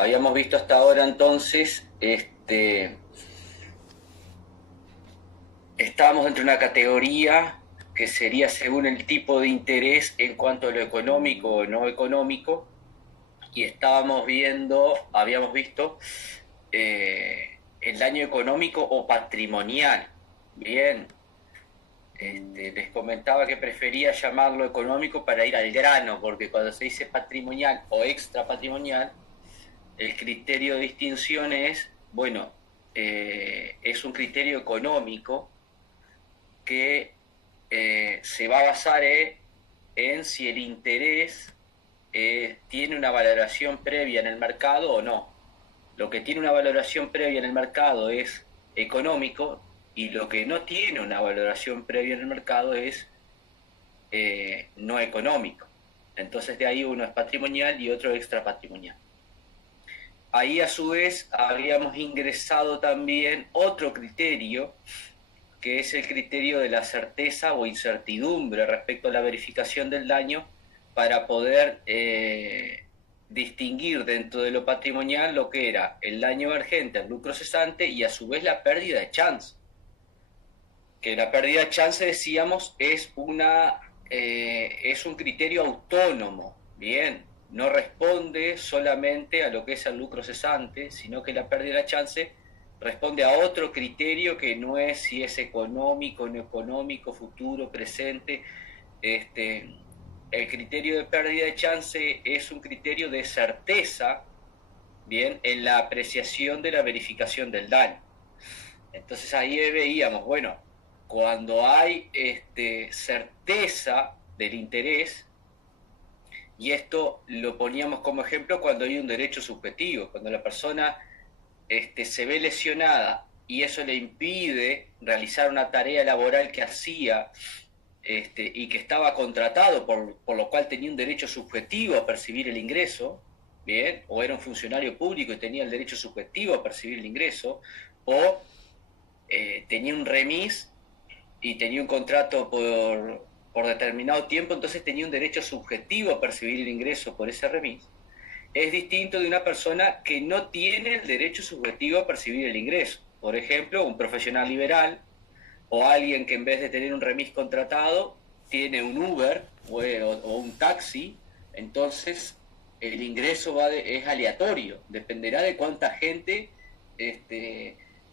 habíamos visto hasta ahora entonces, estábamos entre una categoría que sería según el tipo de interés en cuanto a lo económico o no económico, y habíamos visto el daño económico o patrimonial. Bien, les comentaba que prefería llamarlo económico para ir al grano, porque cuando se dice patrimonial o extra patrimonial, el criterio de distinción es, bueno, es un criterio económico que se va a basar en si el interés tiene una valoración previa en el mercado o no. Lo que tiene una valoración previa en el mercado es económico, y lo que no tiene una valoración previa en el mercado es no económico. Entonces de ahí uno es patrimonial y otro extra patrimonial. Ahí a su vez habíamos ingresado también otro criterio, que es el criterio de la certeza o incertidumbre respecto a la verificación del daño, para poder distinguir dentro de lo patrimonial lo que era el daño emergente, el lucro cesante, y a su vez la pérdida de chance. Que la pérdida de chance, decíamos, es un criterio autónomo, bien, no responde solamente a lo que es el lucro cesante, sino que la pérdida de chance responde a otro criterio que no es si es económico, no económico, futuro, presente. El criterio de pérdida de chance es un criterio de certeza, bien, en la apreciación de la verificación del daño. Entonces ahí veíamos, bueno, cuando hay certeza del interés, y esto lo poníamos como ejemplo cuando hay un derecho subjetivo, cuando la persona se ve lesionada y eso le impide realizar una tarea laboral que hacía, y que estaba contratado, por lo cual tenía un derecho subjetivo a percibir el ingreso, bien, o era un funcionario público y tenía el derecho subjetivo a percibir el ingreso, o tenía un remis y tenía un contrato por determinado tiempo, entonces tenía un derecho subjetivo a percibir el ingreso por ese remis. Es distinto de una persona que no tiene el derecho subjetivo a percibir el ingreso. Por ejemplo, un profesional liberal, o alguien que en vez de tener un remis contratado tiene un Uber o un taxi. Entonces el ingreso es aleatorio, dependerá de cuánta gente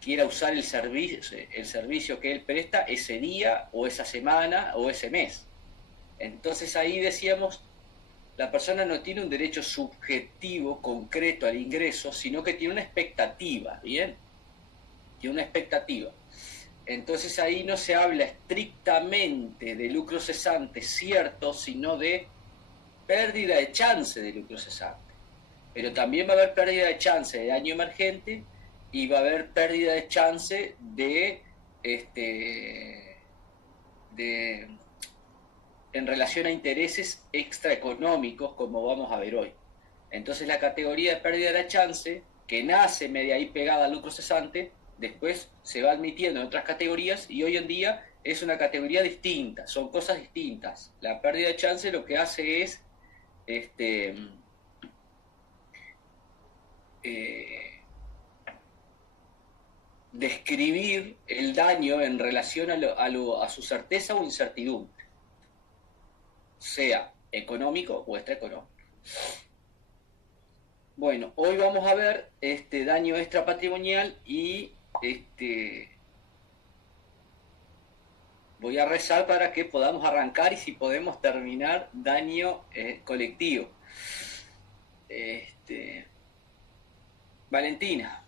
quiera usar el servicio que él presta ese día o esa semana o ese mes. Entonces ahí decíamos, la persona no tiene un derecho subjetivo concreto al ingreso, sino que tiene una expectativa, ¿bien? Tiene una expectativa. Entonces ahí no se habla estrictamente de lucro cesante, cierto, sino de pérdida de chance de lucro cesante. Pero también va a haber pérdida de chance de daño emergente, y va a haber pérdida de chance de en relación a intereses extraeconómicos, como vamos a ver hoy. Entonces la categoría de pérdida de chance, que nace media ahí pegada al lucro cesante, después se va admitiendo en otras categorías, y hoy en día es una categoría distinta, son cosas distintas. La pérdida de chance lo que hace es describir el daño en relación a su certeza o incertidumbre, sea económico o extraeconómico. Bueno, hoy vamos a ver este daño extrapatrimonial, y voy a rezar para que podamos arrancar y si podemos terminar daño colectivo. Valentina.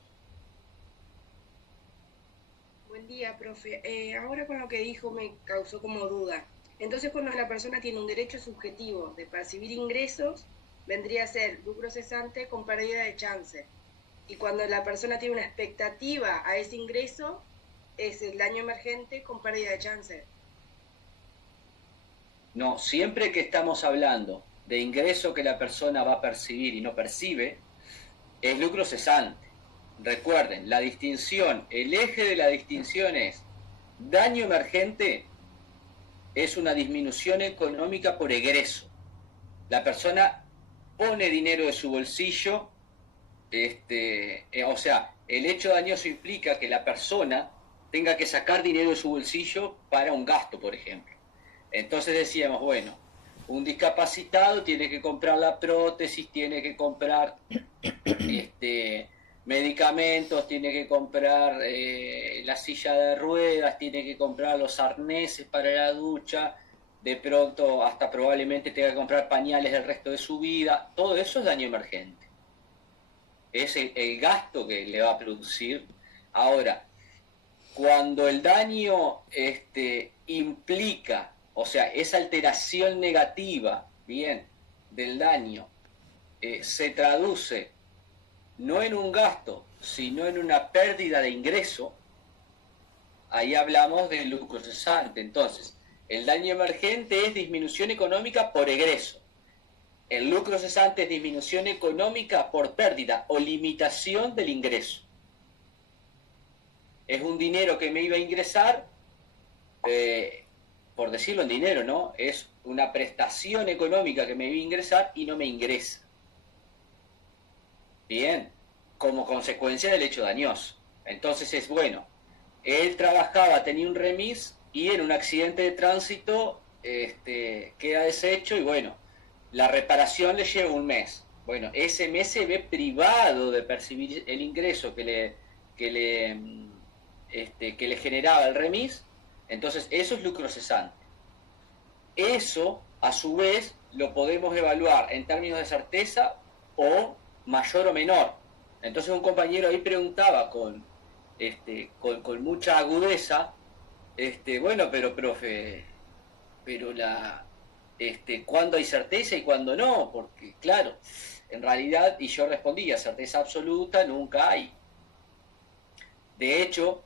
Buen día, profe. Ahora con lo que dijo me causó como duda. Entonces, cuando la persona tiene un derecho subjetivo de percibir ingresos, vendría a ser lucro cesante con pérdida de chance. Y cuando la persona tiene una expectativa a ese ingreso, es el daño emergente con pérdida de chance. No, siempre que estamos hablando de ingreso que la persona va a percibir y no percibe, es lucro cesante. Recuerden, la distinción, el eje de la distinción es: daño emergente es una disminución económica por egreso. La persona pone dinero de su bolsillo o sea, el hecho dañoso implica que la persona tenga que sacar dinero de su bolsillo para un gasto, por ejemplo. Entonces decíamos, bueno, un discapacitado tiene que comprar la prótesis, tiene que comprar medicamentos, tiene que comprar la silla de ruedas, tiene que comprar los arneses para la ducha, de pronto hasta probablemente tenga que comprar pañales el resto de su vida. Todo eso es daño emergente. Es el gasto que le va a producir. Ahora, cuando el daño implica, o sea, esa alteración negativa, bien, del daño, se traduce no en un gasto, sino en una pérdida de ingreso, ahí hablamos de lucro cesante. Entonces, el daño emergente es disminución económica por egreso. El lucro cesante es disminución económica por pérdida o limitación del ingreso. Es un dinero que me iba a ingresar, por decirlo en dinero, ¿no? Es una prestación económica que me iba a ingresar y no me ingresa. Bien, como consecuencia del hecho dañoso. Entonces es bueno. Él trabajaba, tenía un remis y en un accidente de tránsito queda deshecho y bueno, la reparación le lleva un mes. Bueno, ese mes se ve privado de percibir el ingreso que le generaba el remis. Entonces eso es lucro cesante. Eso, a su vez, lo podemos evaluar en términos de certeza o mayor o menor. Entonces un compañero ahí preguntaba con mucha agudeza, bueno, pero profe, pero ¿cuándo hay certeza y cuándo no? Porque claro, en realidad, y yo respondía, certeza absoluta nunca hay. De hecho,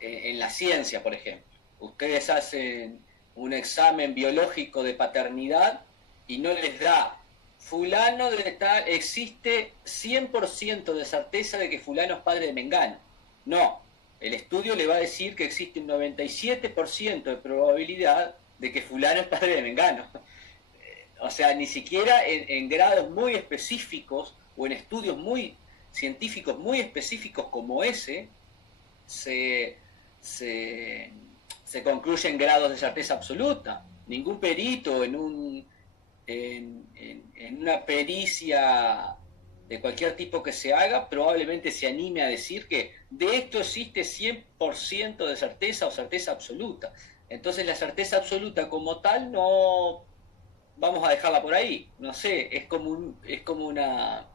en la ciencia, por ejemplo, ustedes hacen un examen biológico de paternidad y no les da fulano de tal, existe 100% de certeza de que fulano es padre de Mengano. No, el estudio le va a decir que existe un 97% de probabilidad de que fulano es padre de Mengano. O sea, ni siquiera en grados muy específicos o en estudios muy científicos muy específicos como ese se, se concluye en grados de certeza absoluta. Ningún perito en una pericia de cualquier tipo que se haga probablemente se anime a decir que de esto existe 100% de certeza o certeza absoluta. Entonces la certeza absoluta como tal no vamos a dejarla por ahí. No sé, es como una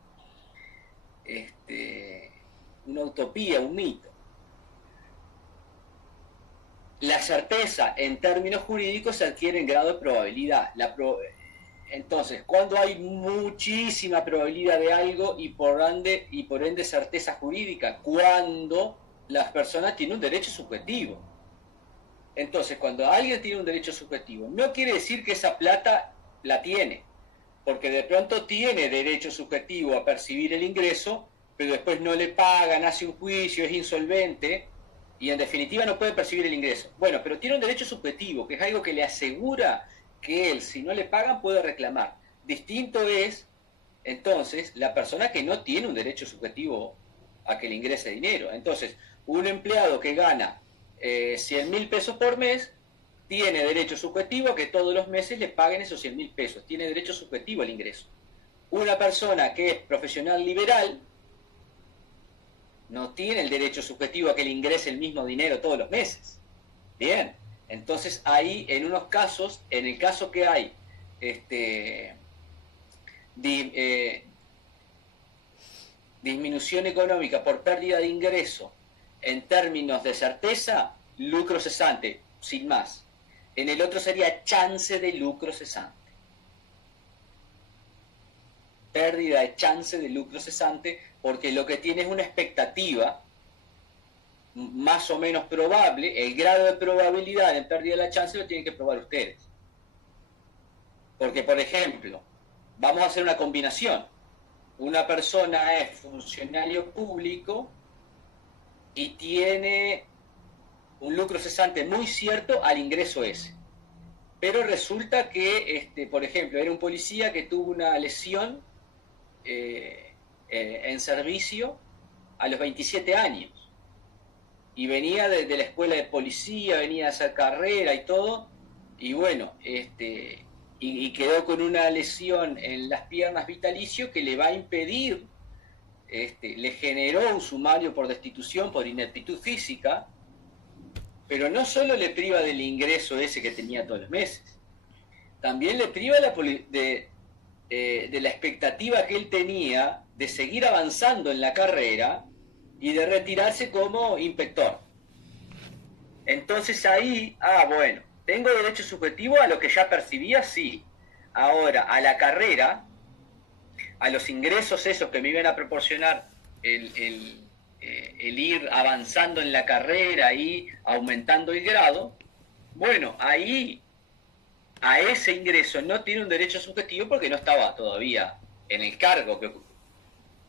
utopía, un mito. La certeza en términos jurídicos se adquiere en grado de probabilidad. Entonces, cuando hay muchísima probabilidad de algo y por ende certeza jurídica, cuando las personas tienen un derecho subjetivo. Entonces, cuando alguien tiene un derecho subjetivo, no quiere decir que esa plata la tiene, porque de pronto tiene derecho subjetivo a percibir el ingreso, pero después no le pagan, hace un juicio, es insolvente y en definitiva no puede percibir el ingreso. Bueno, pero tiene un derecho subjetivo, que es algo que le asegura que él, si no le pagan, puede reclamar. Distinto es, entonces, la persona que no tiene un derecho subjetivo a que le ingrese dinero. Entonces, un empleado que gana 100.000 pesos por mes, tiene derecho subjetivo a que todos los meses le paguen esos 100.000 pesos. Tiene derecho subjetivo al ingreso. Una persona que es profesional liberal no tiene el derecho subjetivo a que le ingrese el mismo dinero todos los meses. Bien, entonces ahí en unos casos, en el caso que hay disminución económica por pérdida de ingreso en términos de certeza, lucro cesante, sin más. En el otro sería chance de lucro cesante. Pérdida de chance de lucro cesante, porque lo que tiene es una expectativa más o menos probable. El grado de probabilidad en pérdida de la chance lo tienen que probar ustedes. Porque, por ejemplo, vamos a hacer una combinación. Una persona es funcionario público y tiene un lucro cesante muy cierto al ingreso ese. Pero resulta que, por ejemplo, era un policía que tuvo una lesión en servicio a los 27 años. Y venía de la escuela de policía, venía a hacer carrera y todo, y bueno, y quedó con una lesión en las piernas vitalicio que le va a impedir, le generó un sumario por destitución por ineptitud física, pero no solo le priva del ingreso ese que tenía todos los meses, también le priva de la expectativa que él tenía de seguir avanzando en la carrera y de retirarse como inspector. Entonces ahí, bueno, tengo derecho subjetivo a lo que ya percibía, sí. Ahora, a la carrera, a los ingresos esos que me iban a proporcionar el ir avanzando en la carrera y aumentando el grado, bueno, ahí a ese ingreso no tiene un derecho subjetivo porque no estaba todavía en el cargo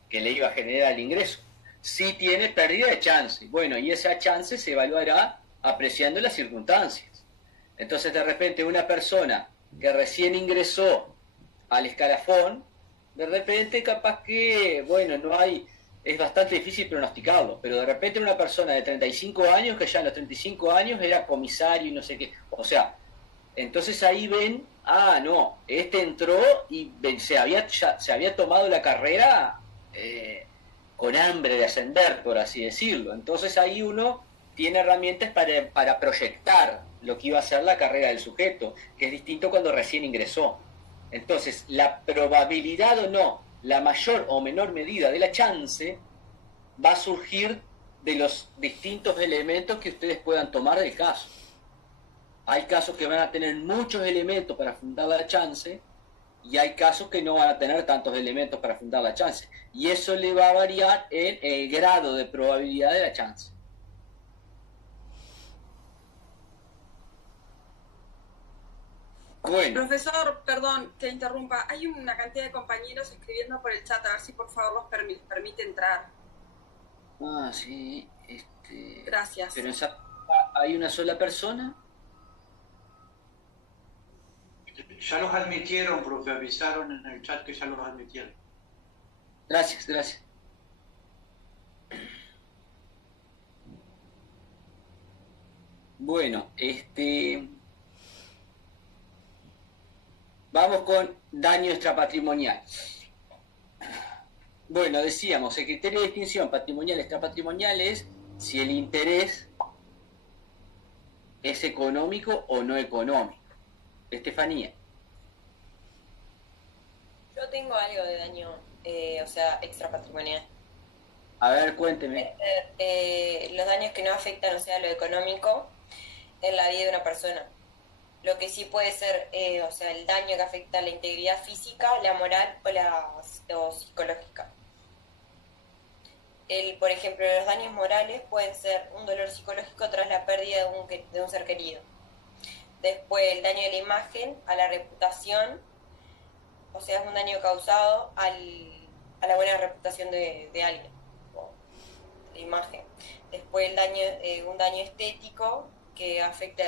que le iba a generar el ingreso. Sí tiene pérdida de chance. Bueno, y esa chance se evaluará apreciando las circunstancias. Entonces, de repente, una persona que recién ingresó al escalafón, de repente capaz que, bueno, no hay, es bastante difícil pronosticarlo, pero de repente una persona de 35 años, que ya en los 35 años era comisario y no sé qué, o sea, entonces ahí ven, no, entró y se había tomado la carrera con hambre de ascender, por así decirlo. Entonces ahí uno tiene herramientas para proyectar lo que iba a ser la carrera del sujeto, que es distinto cuando recién ingresó. Entonces, la probabilidad o no, la mayor o menor medida de la chance va a surgir de los distintos elementos que ustedes puedan tomar del caso. Hay casos que van a tener muchos elementos para fundar la chance y hay casos que no van a tener tantos elementos para fundar la chance. Y eso le va a variar en el grado de probabilidad de la chance. Bueno. Profesor, perdón que interrumpa. Hay una cantidad de compañeros escribiendo por el chat. A ver si por favor los permite entrar. Sí. Gracias. Pero ¿hay una sola persona? Ya los admitieron, profe. Avisaron en el chat que ya los admitieron. Gracias. Bueno, vamos con daño extrapatrimonial. Bueno, decíamos, el criterio de distinción patrimonial extrapatrimonial es si el interés es económico o no económico. Estefanía. Yo tengo algo de daño, extrapatrimonial. A ver, cuénteme. Los daños que no afectan, lo económico en la vida de una persona. Lo que sí puede ser, el daño que afecta a la integridad física, la moral o psicológica. Por ejemplo, los daños morales pueden ser un dolor psicológico tras la pérdida de un ser querido. Después, el daño de la imagen, a la reputación, es un daño causado a la buena reputación de alguien, la imagen. Después, un daño estético que afecta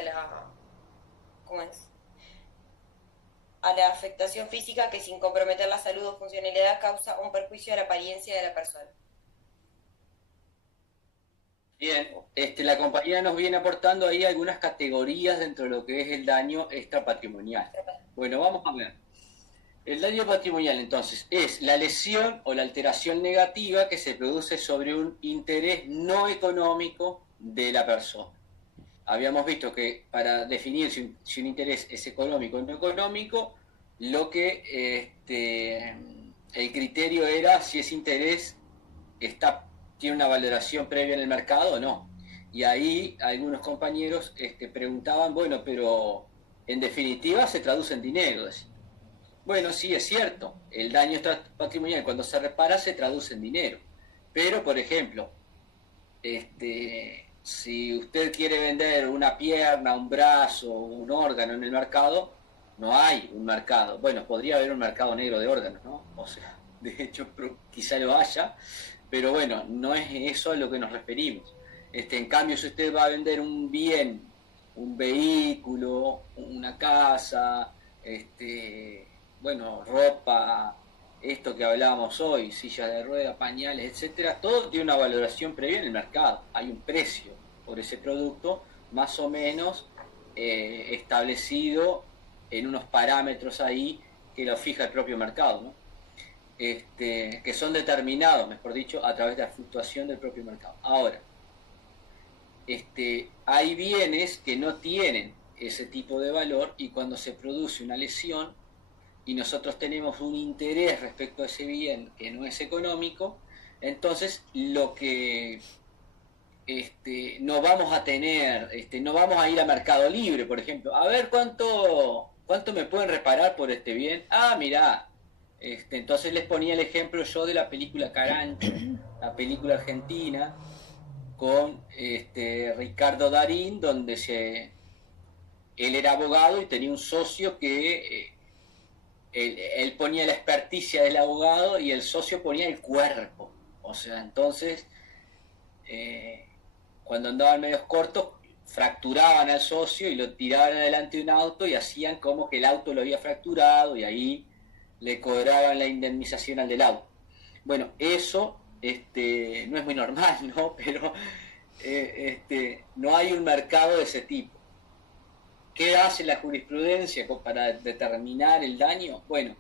a la afectación física, que sin comprometer la salud o funcionalidad causa un perjuicio a la apariencia de la persona. Bien, la compañera nos viene aportando ahí algunas categorías dentro de lo que es el daño extrapatrimonial. Bueno, vamos a ver. El daño patrimonial, entonces, es la lesión o la alteración negativa que se produce sobre un interés no económico de la persona. Habíamos visto que para definir si un interés es económico o no económico, lo que el criterio era si ese interés tiene una valoración previa en el mercado o no. Y ahí algunos compañeros preguntaban, bueno, pero en definitiva se traduce en dinero. Bueno, sí, es cierto, el daño patrimonial cuando se repara se traduce en dinero. Pero, por ejemplo, si usted quiere vender una pierna, un brazo, un órgano en el mercado, no hay un mercado. Bueno, podría haber un mercado negro de órganos, ¿no? O sea, de hecho, quizá lo haya, pero bueno, no es eso a lo que nos referimos. En cambio, si usted va a vender un bien, un vehículo, una casa, ropa, esto que hablábamos hoy, sillas de rueda, pañales, etcétera, todo tiene una valoración previa en el mercado. Hay un precio por ese producto más o menos establecido en unos parámetros ahí que lo fija el propio mercado, ¿no? Que son determinados, mejor dicho, a través de la fluctuación del propio mercado. Ahora, hay bienes que no tienen ese tipo de valor, y cuando se produce una lesión y nosotros tenemos un interés respecto a ese bien que no es económico, entonces lo que no vamos a tener, no vamos a ir a Mercado Libre, por ejemplo, a ver cuánto me pueden reparar por este bien. Ah, mirá, entonces les ponía el ejemplo yo de la película Carancho, la película argentina con Ricardo Darín, donde él era abogado y tenía un socio que él ponía la experticia del abogado y el socio ponía el cuerpo. O sea, entonces, cuando andaban medios cortos, fracturaban al socio y lo tiraban adelante de un auto y hacían como que el auto lo había fracturado, y ahí le cobraban la indemnización al del auto. Bueno, eso no es muy normal, ¿no? Pero no hay un mercado de ese tipo. ¿Qué hace la jurisprudencia para determinar el daño? Bueno,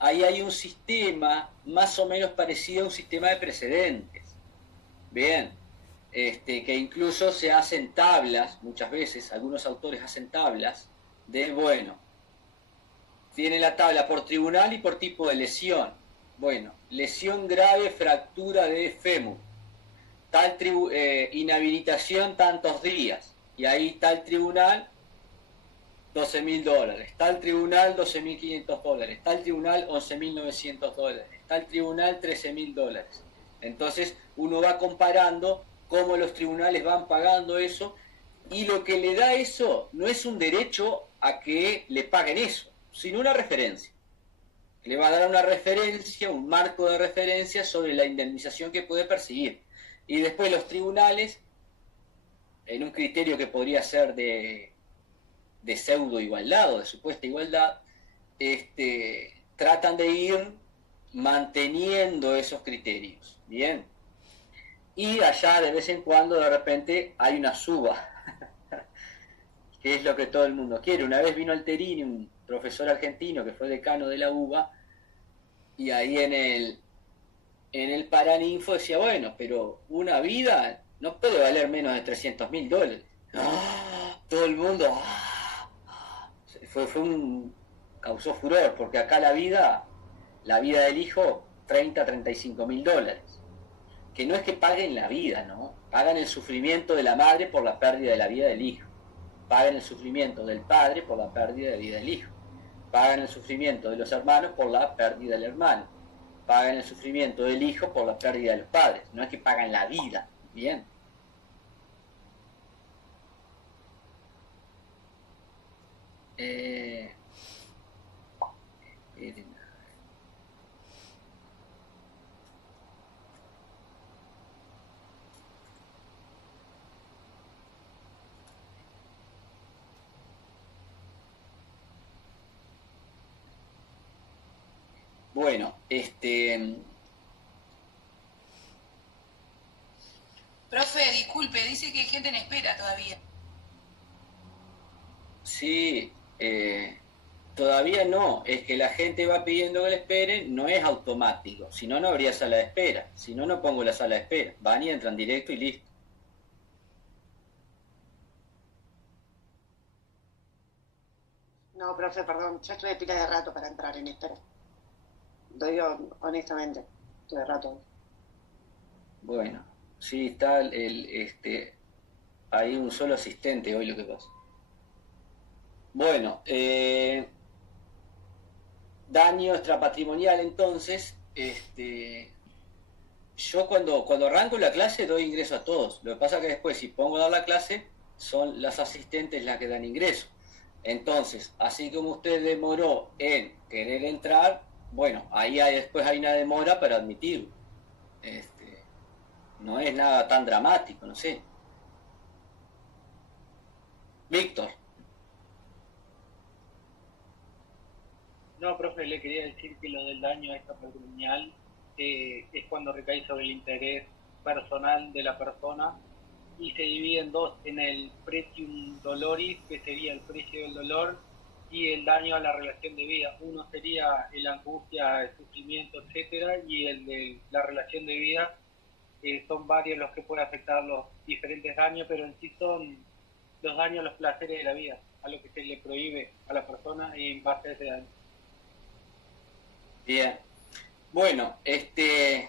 ahí hay un sistema más o menos parecido a un sistema de precedentes. Bien, que incluso se hacen tablas, muchas veces, algunos autores hacen tablas de, bueno, tiene la tabla por tribunal y por tipo de lesión. Bueno, lesión grave, fractura de fémur, tal inhabilitación tantos días, y ahí tal tribunal $12.000, tal tribunal $12.500, tal tribunal $11.900, tal tribunal $13.000. Entonces uno va comparando cómo los tribunales van pagando eso, y lo que le da eso no es un derecho a que le paguen eso, sino una referencia. Le va a dar una referencia, un marco de referencia sobre la indemnización que puede percibir. Y después los tribunales, en un criterio que podría ser de pseudo igualdad o de supuesta igualdad, tratan de ir manteniendo esos criterios. Bien. Y allá de vez en cuando de repente hay una suba, que es lo que todo el mundo quiere. Una vez vino Alterini, un profesor argentino que fue decano de la UBA, y ahí en el Paraninfo decía, bueno, pero una vida no puede valer menos de $300.000. ¡Ah! Todo el mundo causó furor, porque acá la vida del hijo, $30.000-$35.000, que no es que paguen la vida, ¿no? Pagan el sufrimiento de la madre por la pérdida de la vida del hijo, pagan el sufrimiento del padre por la pérdida de la vida del hijo, pagan el sufrimiento de los hermanos por la pérdida del hermano, pagan el sufrimiento del hijo por la pérdida de los padres. No es que pagan la vida. Bien. Bueno, Profe, disculpe, dice que hay gente en espera todavía. sí, todavía no, es que la gente va pidiendo que le esperen, no es automático, si no, no habría sala de espera, si no, no pongo la sala de espera, van y entran directo y listo. No, profe, perdón, ya estuve pila de rato para entrar en espera. Lo digo honestamente, estuve rato. Bueno, sí, está hay un solo asistente hoy, lo que pasa. Bueno, daño extrapatrimonial, entonces, yo cuando arranco la clase doy ingreso a todos. Lo que pasa es que después, si pongo a dar la clase, son las asistentes las que dan ingreso. Entonces, así como usted demoró en querer entrar, bueno, después hay una demora para admitirlo. No es nada tan dramático, no sé. Víctor. No, profe, le quería decir que lo del daño extrapatrimonial es cuando recae sobre el interés personal de la persona y se divide en dos, en el pretium doloris, que sería el precio del dolor, y el daño a la relación de vida. Uno sería la angustia, el sufrimiento, etcétera, y el de la relación de vida son varios los que pueden afectar los diferentes daños, pero en sí son los daños a los placeres de la vida, a lo que se le prohíbe a la persona en base a ese daño. Bien. Bueno,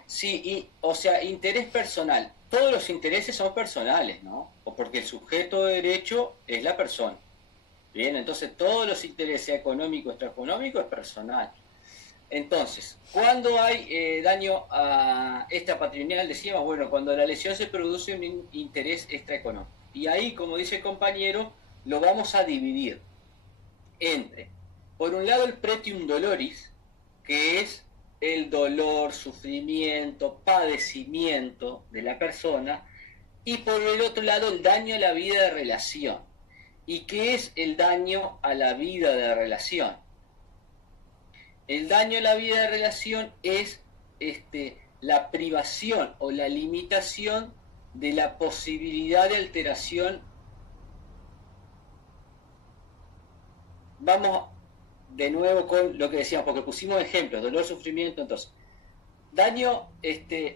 sí, o sea, interés personal. Todos los intereses son personales, ¿no? O porque el sujeto de derecho es la persona. Bien, entonces todos los intereses económicos, extraeconómicos es personal. Entonces, ¿cuándo hay daño a extrapatrimonial? Decíamos, bueno, cuando la lesión se produce un interés extraeconómico. Y ahí, como dice el compañero, lo vamos a dividir entre, por un lado, el pretium doloris, que es el dolor, sufrimiento, padecimiento de la persona, y por el otro lado el daño a la vida de relación. ¿Y qué es el daño a la vida de relación? El daño a la vida de relación es la privación o la limitación de la posibilidad de alteración. Vamos de nuevo con lo que decíamos, porque pusimos ejemplos, dolor, sufrimiento. Entonces, daño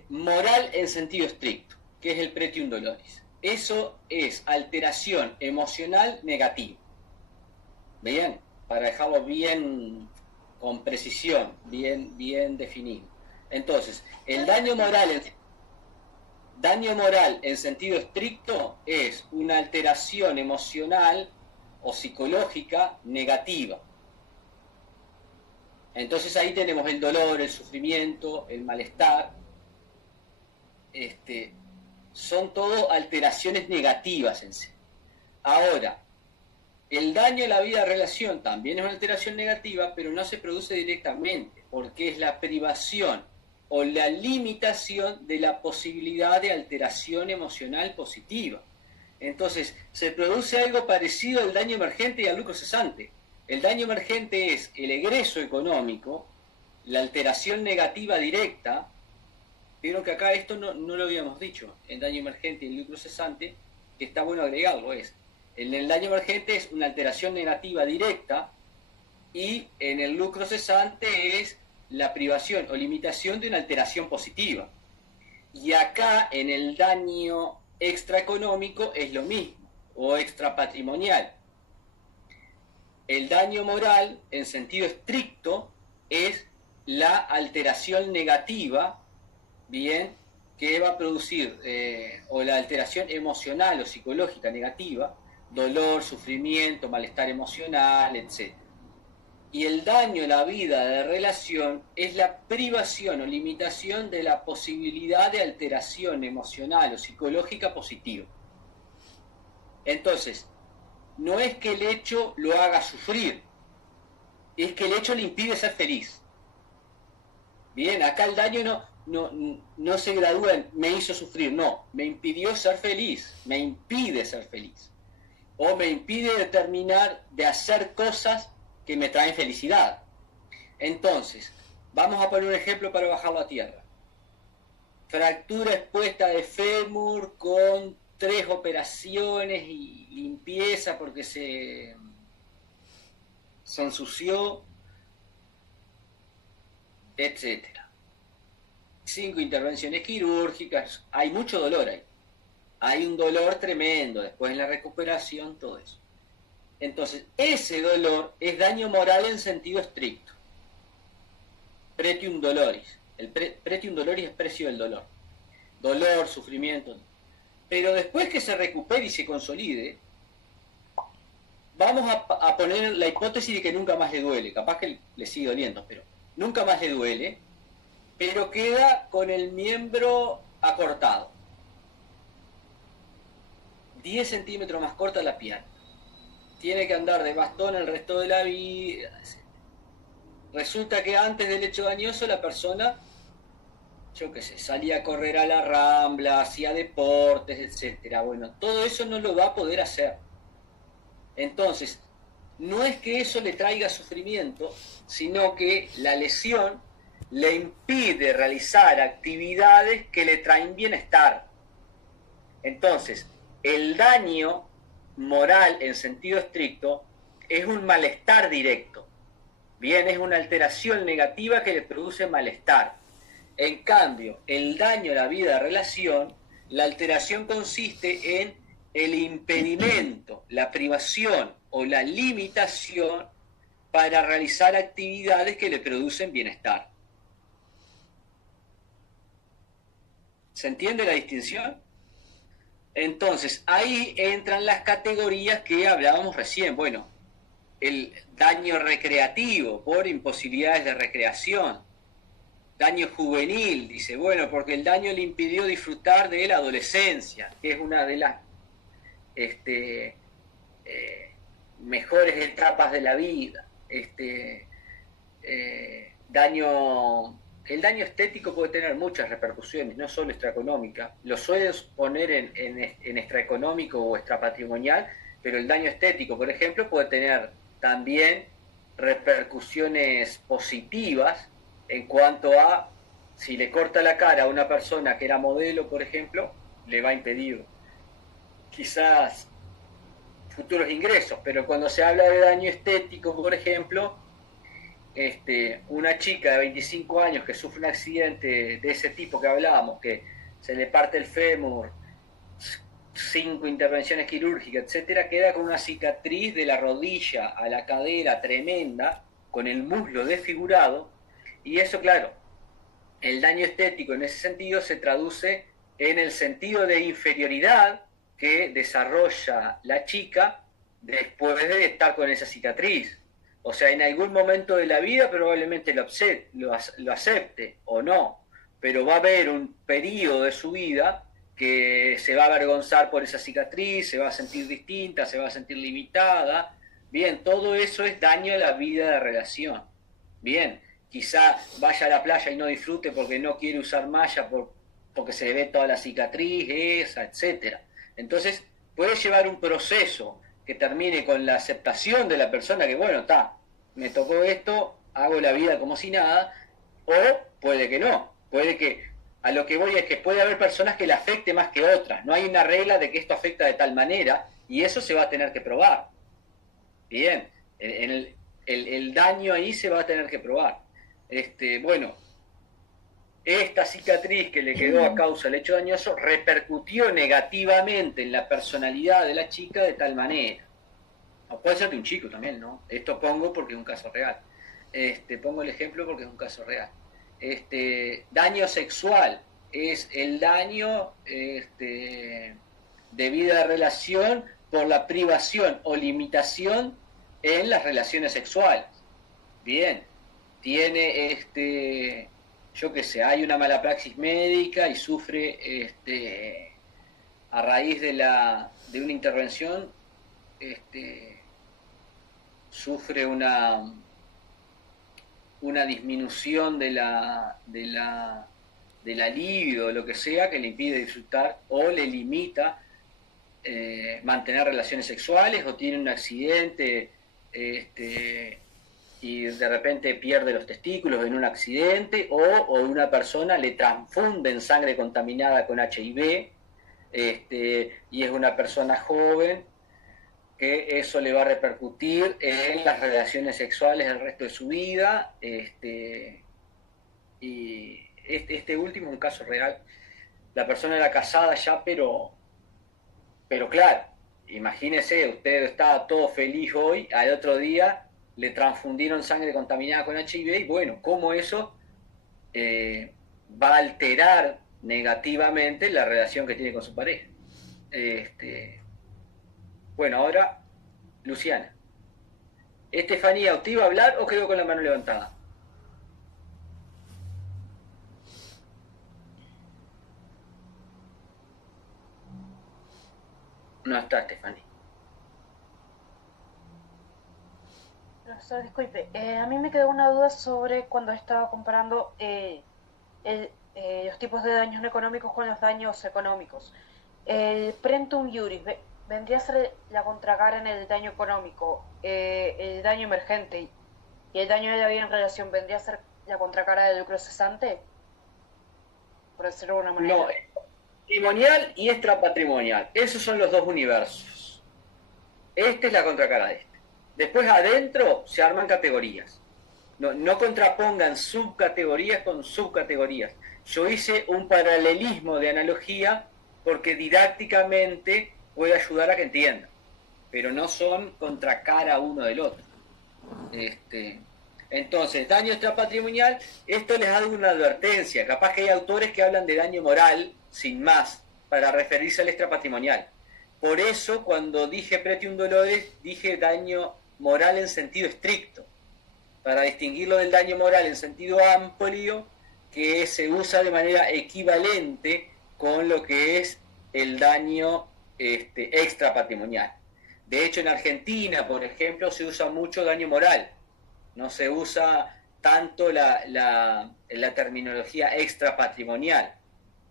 moral en sentido estricto, que es el pretium doloris. Eso es alteración emocional negativa. Bien, para dejarlo bien con precisión, bien definido. Entonces, el daño moral en sentido estricto es una alteración emocional o psicológica negativa. Entonces ahí tenemos el dolor, el sufrimiento, el malestar. Son todo alteraciones negativas en sí. Ahora, el daño a la vida de relación también es una alteración negativa, pero no se produce directamente, porque es la privación o la limitación de la posibilidad de alteración emocional positiva. Entonces, se produce algo parecido al daño emergente y al lucro cesante. El daño emergente es el egreso económico, la alteración negativa directa. Vieron que acá esto no lo habíamos dicho, el daño emergente y el lucro cesante, que está bueno agregarlo, en el daño emergente es una alteración negativa directa y en el lucro cesante es la privación o limitación de una alteración positiva. Y acá en el daño extraeconómico es lo mismo, o extrapatrimonial. El daño moral, en sentido estricto, es la alteración negativa, bien, que va a producir, o la alteración emocional o psicológica negativa, dolor, sufrimiento, malestar emocional, etc. Y el daño a la vida de relación es la privación o limitación de la posibilidad de alteración emocional o psicológica positiva. Entonces, no es que el hecho lo haga sufrir, es que el hecho le impide ser feliz. Bien, acá el daño no se gradúa en me hizo sufrir, no, me impidió ser feliz, me impide ser feliz. O me impide terminar de hacer cosas que me traen felicidad. Entonces, vamos a poner un ejemplo para bajarlo a tierra. Fractura expuesta de fémur con 3 operaciones y limpieza porque se ensució, etcétera. 5 intervenciones quirúrgicas, hay mucho dolor ahí. Hay un dolor tremendo, después en la recuperación, todo eso. Entonces, ese dolor es daño moral en sentido estricto. Pretium doloris. El pretium doloris es precio del dolor. Dolor, sufrimiento. Pero después que se recupere y se consolide, vamos a poner la hipótesis de que nunca más le duele. Capaz que le sigue doliendo, pero nunca más le duele, pero queda con el miembro acortado. 10 centímetros más corta la pierna. Tiene que andar de bastón el resto de la vida. Resulta que antes del hecho dañoso la persona, yo qué sé, salía a correr a la rambla, hacía deportes, etcétera. Bueno, todo eso no lo va a poder hacer. Entonces, no es que eso le traiga sufrimiento, sino que la lesión le impide realizar actividades que le traen bienestar. Entonces, el daño moral en sentido estricto es un malestar directo. Bien, es una alteración negativa que le produce malestar. En cambio, el daño a la vida de relación, la alteración consiste en el impedimento, la privación o la limitación para realizar actividades que le producen bienestar. ¿Se entiende la distinción? Entonces, ahí entran las categorías que hablábamos recién. Bueno, el daño recreativo por imposibilidades de recreación. Daño juvenil, dice, bueno, porque el daño le impidió disfrutar de la adolescencia, que es una de las mejores etapas de la vida. El daño estético puede tener muchas repercusiones, no solo extraeconómicas. Lo suelen poner en extraeconómico o extrapatrimonial, pero el daño estético, por ejemplo, puede tener también repercusiones positivas en cuanto a, si le corta la cara a una persona que era modelo, por ejemplo, le va a impedir quizás futuros ingresos, pero cuando se habla de daño estético, por ejemplo, una chica de 25 años que sufre un accidente de ese tipo que hablábamos, que se le parte el fémur, 5 intervenciones quirúrgicas, etcétera, queda con una cicatriz de la rodilla a la cadera tremenda, con el muslo desfigurado, y eso, claro, el daño estético en ese sentido se traduce en el sentido de inferioridad que desarrolla la chica después de estar con esa cicatriz. O sea, en algún momento de la vida probablemente lo acepte o no, pero va a haber un periodo de su vida que se va a avergonzar por esa cicatriz, se va a sentir distinta, se va a sentir limitada. Bien, todo eso es daño a la vida de relación. Bien, quizá vaya a la playa y no disfrute porque no quiere usar malla porque se le ve toda la cicatriz esa, etcétera. Entonces, puede llevar un proceso que termine con la aceptación de la persona que, bueno, me tocó esto, hago la vida como si nada, o puede que no, puede que, a lo que voy es que puede haber personas que le afecte más que otras, no hay una regla de que esto afecta de tal manera, y eso se va a tener que probar. Bien, el daño ahí se va a tener que probar. Bueno, esta cicatriz que le quedó a causa del hecho dañoso repercutió negativamente en la personalidad de la chica de tal manera. O puede ser de un chico también, ¿no? Esto pongo porque es un caso real. Pongo el ejemplo porque es un caso real. Daño sexual es el daño de vida de relación por la privación o limitación en las relaciones sexuales. Bien, tiene yo qué sé, hay una mala praxis médica y sufre a raíz de una intervención sufre una disminución de la libido o lo que sea que le impide disfrutar o le limita mantener relaciones sexuales, o tiene un accidente y de repente pierde los testículos en un accidente, o una persona le transfunden sangre contaminada con HIV, y es una persona joven, que eso le va a repercutir en las relaciones sexuales el resto de su vida. Y este último es un caso real. La persona era casada ya, pero claro, imagínese, usted estaba todo feliz hoy, al otro día le transfundieron sangre contaminada con HIV, y bueno, cómo eso va a alterar negativamente la relación que tiene con su pareja. Bueno, ahora, Luciana. Estefanía, ¿usted iba a hablar o quedó con la mano levantada? No está, Estefanía. Profesor, disculpe, a mí me quedó una duda sobre cuando estaba comparando los tipos de daños no económicos con los daños económicos. El Prentum Juris, vendría a ser la contracara en el daño económico, el daño emergente y el daño de la vida en relación, ¿vendría a ser la contracara del lucro cesante? Por decirlo de alguna manera. No, patrimonial y extrapatrimonial. Esos son los dos universos. Esta es la contracara de este. Después adentro se arman categorías. No contrapongan subcategorías con subcategorías. Yo hice un paralelismo de analogía porque didácticamente puede ayudar a que entiendan, pero no son contracara uno del otro. Entonces, daño extrapatrimonial, esto les da una advertencia. Capaz que hay autores que hablan de daño moral, sin más, para referirse al extrapatrimonial. Por eso, cuando dije pretium dolores, dije daño moral en sentido estricto, para distinguirlo del daño moral en sentido amplio, que se usa de manera equivalente con lo que es el daño extrapatrimonial. De hecho, en Argentina, por ejemplo, se usa mucho daño moral. No se usa tanto la terminología extrapatrimonial.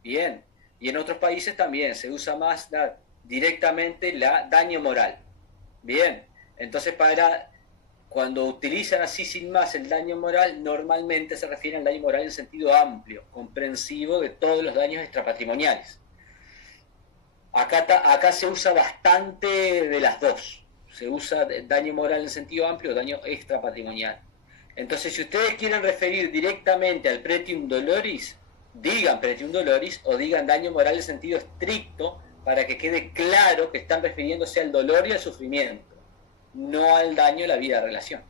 Bien. Y en otros países también se usa más directamente la daño moral. Bien. Entonces, cuando utilizan así sin más el daño moral, normalmente se refiere al daño moral en sentido amplio, comprensivo de todos los daños extrapatrimoniales. Acá se usa bastante de las dos. Se usa daño moral en sentido amplio o daño extrapatrimonial. Entonces, si ustedes quieren referir directamente al pretium doloris, digan pretium doloris o digan daño moral en sentido estricto para que quede claro que están refiriéndose al dolor y al sufrimiento, no al daño a la vida de relación.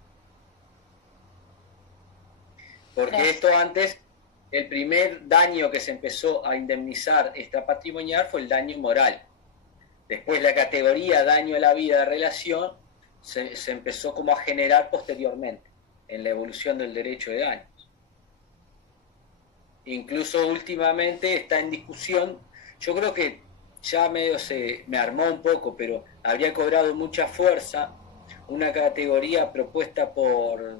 Porque esto antes, el primer daño que se empezó a indemnizar extrapatrimonial fue el daño moral. Después la categoría daño a la vida de relación se empezó como a generar posteriormente en la evolución del derecho de daños. Incluso últimamente está en discusión, yo creo que ya medio me armó un poco, pero habría cobrado mucha fuerza una categoría propuesta por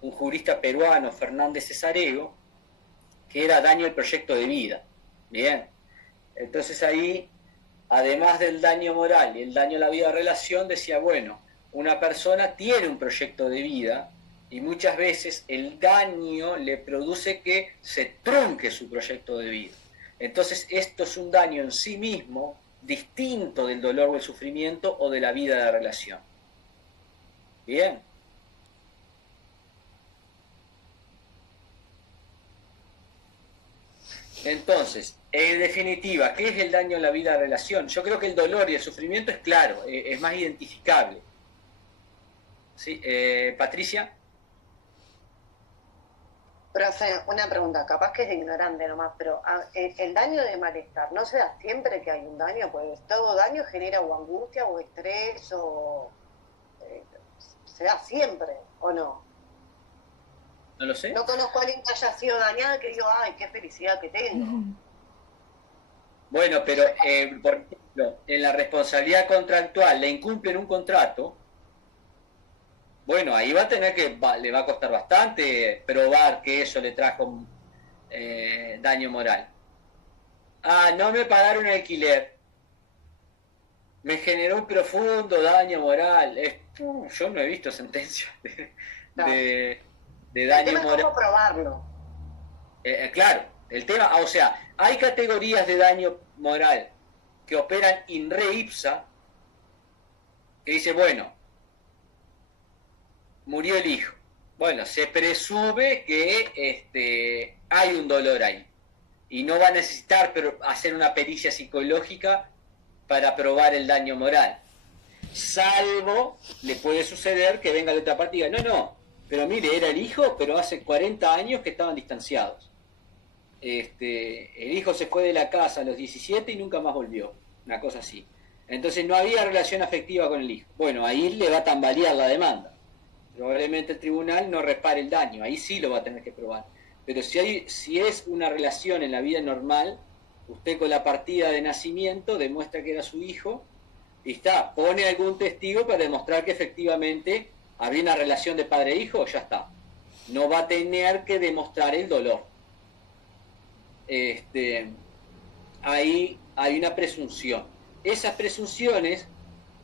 un jurista peruano, Fernández Cesarego, que era daño al proyecto de vida. Bien, entonces ahí, además del daño moral y el daño a la vida de relación, decía, bueno, una persona tiene un proyecto de vida y muchas veces el daño le produce que se trunque su proyecto de vida. Entonces esto es un daño en sí mismo distinto del dolor o el sufrimiento o de la vida de relación. Bien. Entonces, en definitiva, ¿qué es el daño a la vida de relación? Yo creo que el dolor y el sufrimiento es claro, es más identificable. ¿Sí? Patricia. Profe, una pregunta, capaz que es ignorante nomás, pero el daño de malestar, ¿no se da siempre que hay un daño? Pues todo daño genera o angustia o estrés o... ¿se da siempre o no? No lo sé. No conozco a alguien que haya sido dañado que diga, ay, qué felicidad que tengo. Bueno, pero, por ejemplo, en la responsabilidad contractual le incumplen un contrato, bueno, ahí va a tener le va a costar bastante probar que eso le trajo daño moral. Ah, no me pagaron el alquiler. Me generó un profundo daño moral. Yo no he visto sentencias de daño moral. ¿Cómo probarlo? Claro, el tema, o sea, hay categorías de daño moral que operan in re ipsa, que dice, bueno, murió el hijo. Bueno, se presume que hay un dolor ahí y no va a necesitar hacer una pericia psicológica para probar el daño moral. Salvo, le puede suceder que venga la otra parte y diga, no, pero mire, era el hijo, pero hace 40 años que estaban distanciados. El hijo se fue de la casa a los 17 y nunca más volvió, una cosa así. Entonces no había relación afectiva con el hijo. Bueno, ahí le va a tambalear la demanda. Probablemente el tribunal no repare el daño, ahí sí lo va a tener que probar. Pero si es una relación en la vida normal, usted con la partida de nacimiento demuestra que era su hijo y pone algún testigo para demostrar que efectivamente había una relación de padre-hijo, ya está. No va a tener que demostrar el dolor. Ahí hay una presunción. esas presunciones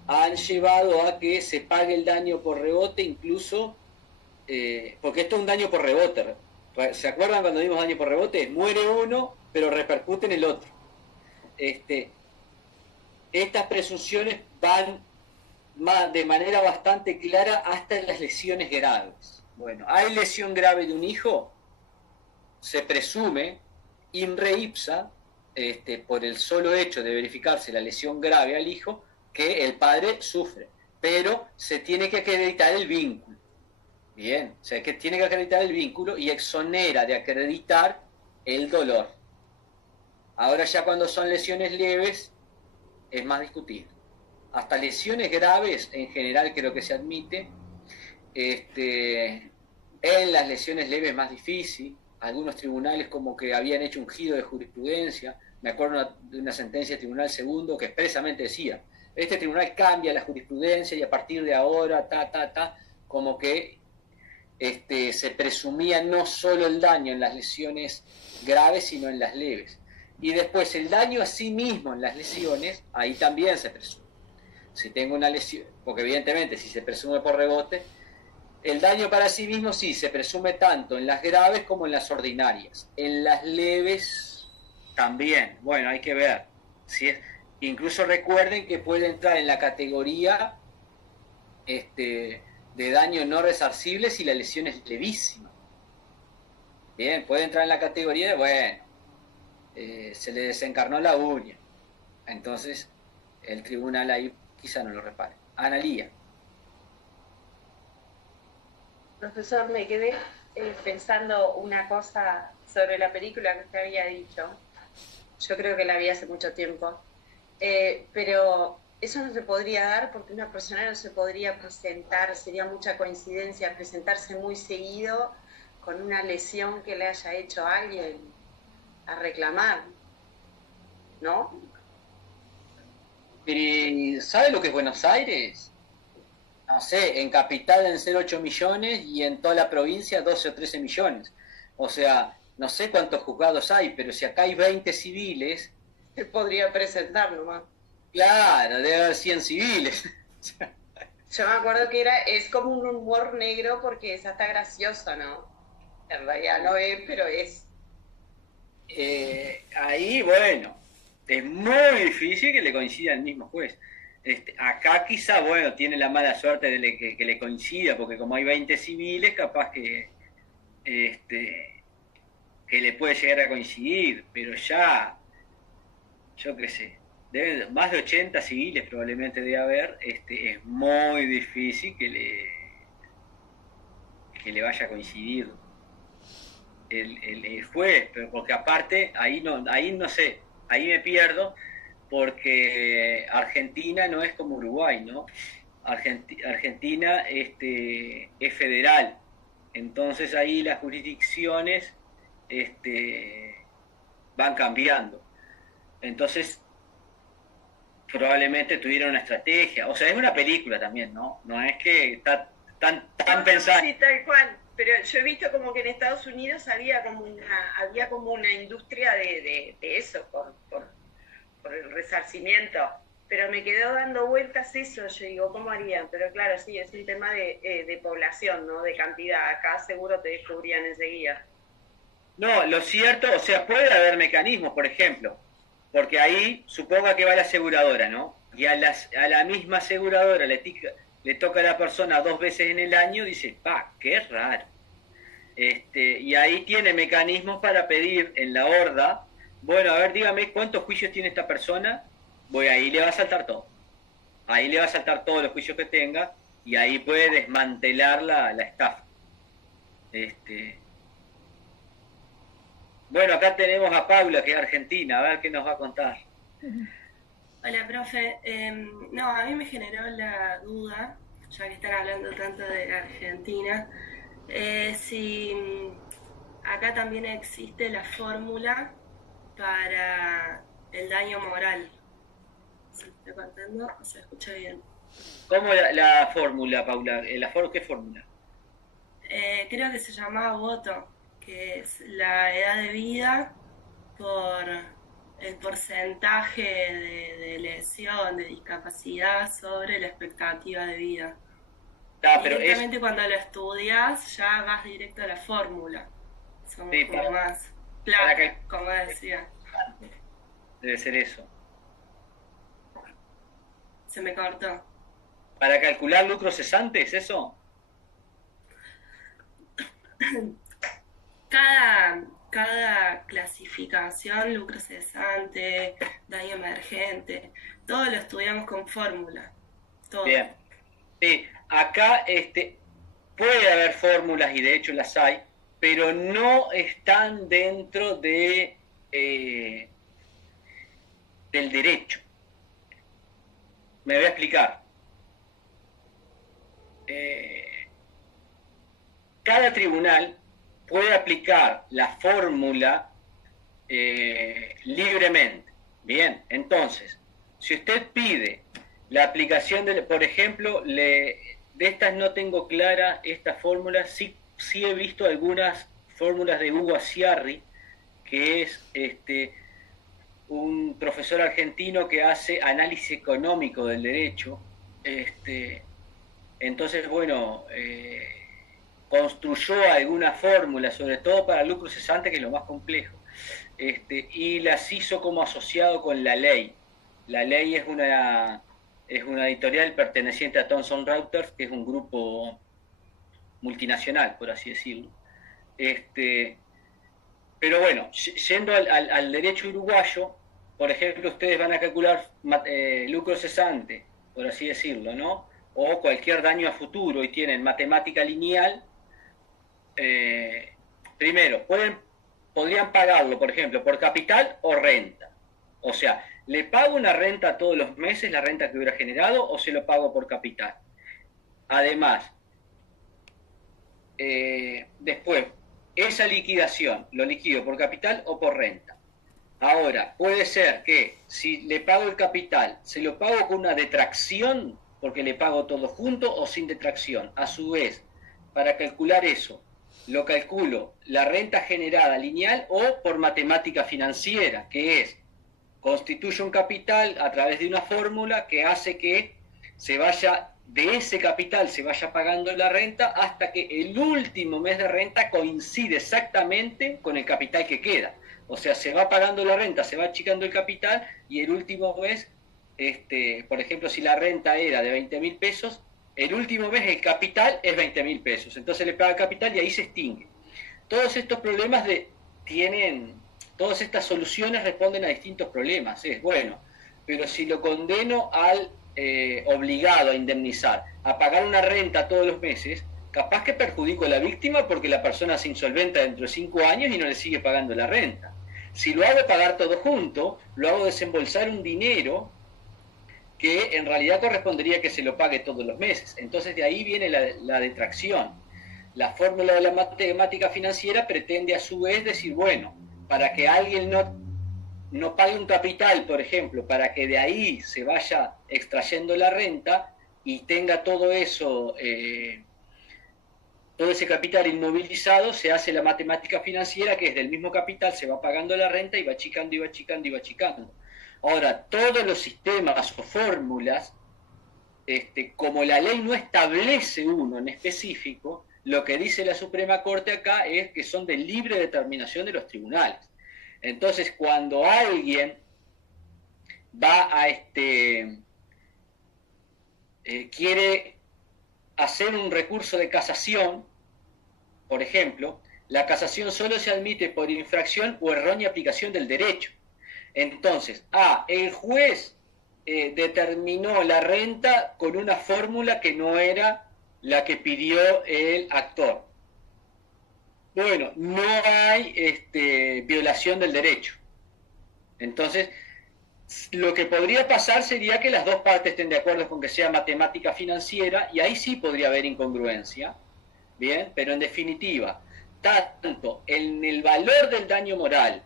han llevado a que se pague el daño por rebote, incluso, porque esto es un daño por rebote. ¿Se acuerdan cuando dimos daño por rebote? Muere uno, pero repercute en el otro. Estas presunciones van de manera bastante clara hasta en las lesiones graves. Bueno, hay lesión grave de un hijo, se presume, in re ipsa, por el solo hecho de verificarse la lesión grave al hijo, que el padre sufre, pero se tiene que acreditar el vínculo. Bien, o sea, que tiene que acreditar el vínculo y exonera de acreditar el dolor. Ahora ya cuando son lesiones leves es más discutido. Hasta lesiones graves en general creo que se admite. En las lesiones leves es más difícil. Algunos tribunales como que habían hecho un giro de jurisprudencia. Me acuerdo de una sentencia del Tribunal Segundo que expresamente decía: este tribunal cambia la jurisprudencia y a partir de ahora, como que se presumía no solo el daño en las lesiones graves, sino en las leves. Y después el daño a sí mismo en las lesiones, ahí también se presume. Si tengo una lesión, porque evidentemente si se presume por rebote, el daño para sí mismo sí se presume tanto en las graves como en las ordinarias. En las leves también. Bueno, hay que ver. Si es, incluso recuerden que puede entrar en la categoría de daño no resarcible si la lesión es levísima. Bien, puede entrar en la categoría de, bueno, se le desencarnó la uña. Entonces, el tribunal ahí quizá no lo repare. Analía. Profesor, me quedé pensando una cosa sobre la película que usted había dicho. Yo creo que la vi hace mucho tiempo. Pero eso no se podría dar porque una persona no se podría presentar, sería mucha coincidencia presentarse muy seguido con una lesión que le haya hecho a alguien a reclamar, ¿no? Pero, ¿sabe lo que es Buenos Aires? No sé, en capital en ser 8 millones y en toda la provincia 12 o 13 millones. O sea, no sé cuántos juzgados hay, pero si acá hay 20 civiles... Se podría presentar nomás. Claro, debe haber 100 civiles. Yo me acuerdo que es como un humor negro porque es hasta gracioso, ¿no? En realidad no es, pero es. Ahí, bueno, es muy difícil que le coincida el mismo juez. Acá quizá, bueno, tiene la mala suerte de que le coincida, porque como hay 20 civiles, capaz que le puede llegar a coincidir, pero ya, yo qué sé, más de 80 civiles probablemente debe haber, es muy difícil que le vaya a coincidir el juez, pero porque aparte, ahí no sé, ahí me pierdo, porque Argentina no es como Uruguay, ¿no? Argentina es federal, entonces ahí las jurisdicciones van cambiando. Entonces, probablemente tuvieron una estrategia. O sea, es una película también, ¿no? No es que está tan pensada. Sí, tal cual. Pero yo he visto como que en Estados Unidos había como una industria de eso, por el resarcimiento. Pero me quedó dando vueltas eso. Yo digo, ¿cómo harían? Pero claro, sí, es un tema de población, ¿no? De cantidad. Acá seguro te descubrían enseguida. No, lo cierto, o sea, puede haber mecanismos, por ejemplo, porque ahí suponga que va la aseguradora, ¿no? Y a la misma aseguradora le toca a la persona 2 veces en el año, dice, qué raro. Y ahí tiene mecanismos para pedir en la horda, bueno, a ver, dígame cuántos juicios tiene esta persona, ahí le va a saltar todo. Ahí le va a saltar todos los juicios que tenga y ahí puede desmantelar la estafa. Bueno, acá tenemos a Paula, que es argentina, a ver qué nos va a contar. Hola, profe. No, a mí me generó la duda, ya que están hablando tanto de Argentina, si acá también existe la fórmula para el daño moral. ¿Se me está contando o se escucha bien? ¿Cómo la fórmula, Paula? ¿Qué fórmula? Creo que se llamaba voto, que es la edad de vida por el porcentaje de lesión, de discapacidad sobre la expectativa de vida. Pero Directamente cuando lo estudias ya vas directo a la fórmula. Somos Sí, como para- más plata, que- como decía. debe ser eso. Se me cortó. ¿Para calcular lucro cesante es eso? Cada clasificación, lucro cesante, daño emergente, todo lo estudiamos con fórmula. Todo. Bien. Sí, acá puede haber fórmulas y de hecho las hay, pero no están dentro de del derecho. Me voy a explicar. Cada tribunal puede aplicar la fórmula libremente. Bien, entonces, si usted pide la aplicación por ejemplo, de estas no tengo clara esta fórmula, sí he visto algunas fórmulas de Hugo Aciarri, que es un profesor argentino que hace análisis económico del derecho. Entonces, bueno, construyó alguna fórmula, sobre todo para el lucro cesante, que es lo más complejo, y las hizo como asociado con la ley. La ley es una editorial perteneciente a Thomson Reuters, que es un grupo multinacional, por así decirlo. Pero bueno, yendo al derecho uruguayo, por ejemplo, ustedes van a calcular lucro cesante, por así decirlo, ¿no? O cualquier daño a futuro y tienen matemática lineal. Primero, podrían pagarlo, por ejemplo, por capital o renta. O sea, ¿le pago una renta todos los meses, la renta que hubiera generado, o se lo pago por capital? Además, después, esa liquidación, ¿lo liquido por capital o por renta? Ahora, puede ser que si le pago el capital, ¿se lo pago con una detracción, porque le pago todo junto, o sin detracción? A su vez, para calcular eso, lo calculo la renta generada lineal o por matemática financiera, que es, constituye un capital a través de una fórmula que hace que se vaya, de ese capital se vaya pagando la renta hasta que el último mes de renta coincide exactamente con el capital que queda. O sea, se va pagando la renta, se va achicando el capital y el último mes, por ejemplo, si la renta era de 20.000 pesos, el último mes el capital es 20.000 pesos. Entonces le paga el capital y ahí se extingue. Todos estos problemas todas estas soluciones responden a distintos problemas. Es bueno, pero si lo condeno al obligado a indemnizar, a pagar una renta todos los meses, capaz que perjudico a la víctima porque la persona se insolventa dentro de 5 años y no le sigue pagando la renta. Si lo hago pagar todo junto, lo hago desembolsar un dinero que en realidad correspondería que se lo pague todos los meses. Entonces de ahí viene la detracción. La fórmula de la matemática financiera pretende a su vez decir, bueno, para que alguien no pague un capital, por ejemplo, para que de ahí se vaya extrayendo la renta y tenga todo eso, todo ese capital inmovilizado, se hace la matemática financiera, que es del mismo capital, se va pagando la renta y va achicando y va achicando y va achicando. Ahora, todos los sistemas o fórmulas, como la ley no establece uno en específico, lo que dice la Suprema Corte acá es que son de libre determinación de los tribunales. Entonces, cuando alguien va a quiere hacer un recurso de casación, por ejemplo, la casación solo se admite por infracción o errónea aplicación del derecho. Entonces, el juez determinó la renta con una fórmula que no era la que pidió el actor. Bueno, no hay violación del derecho. Entonces, lo que podría pasar sería que las dos partes estén de acuerdo con que sea matemática financiera, y ahí sí podría haber incongruencia, ¿bien? Pero en definitiva, tanto en el valor del daño moral,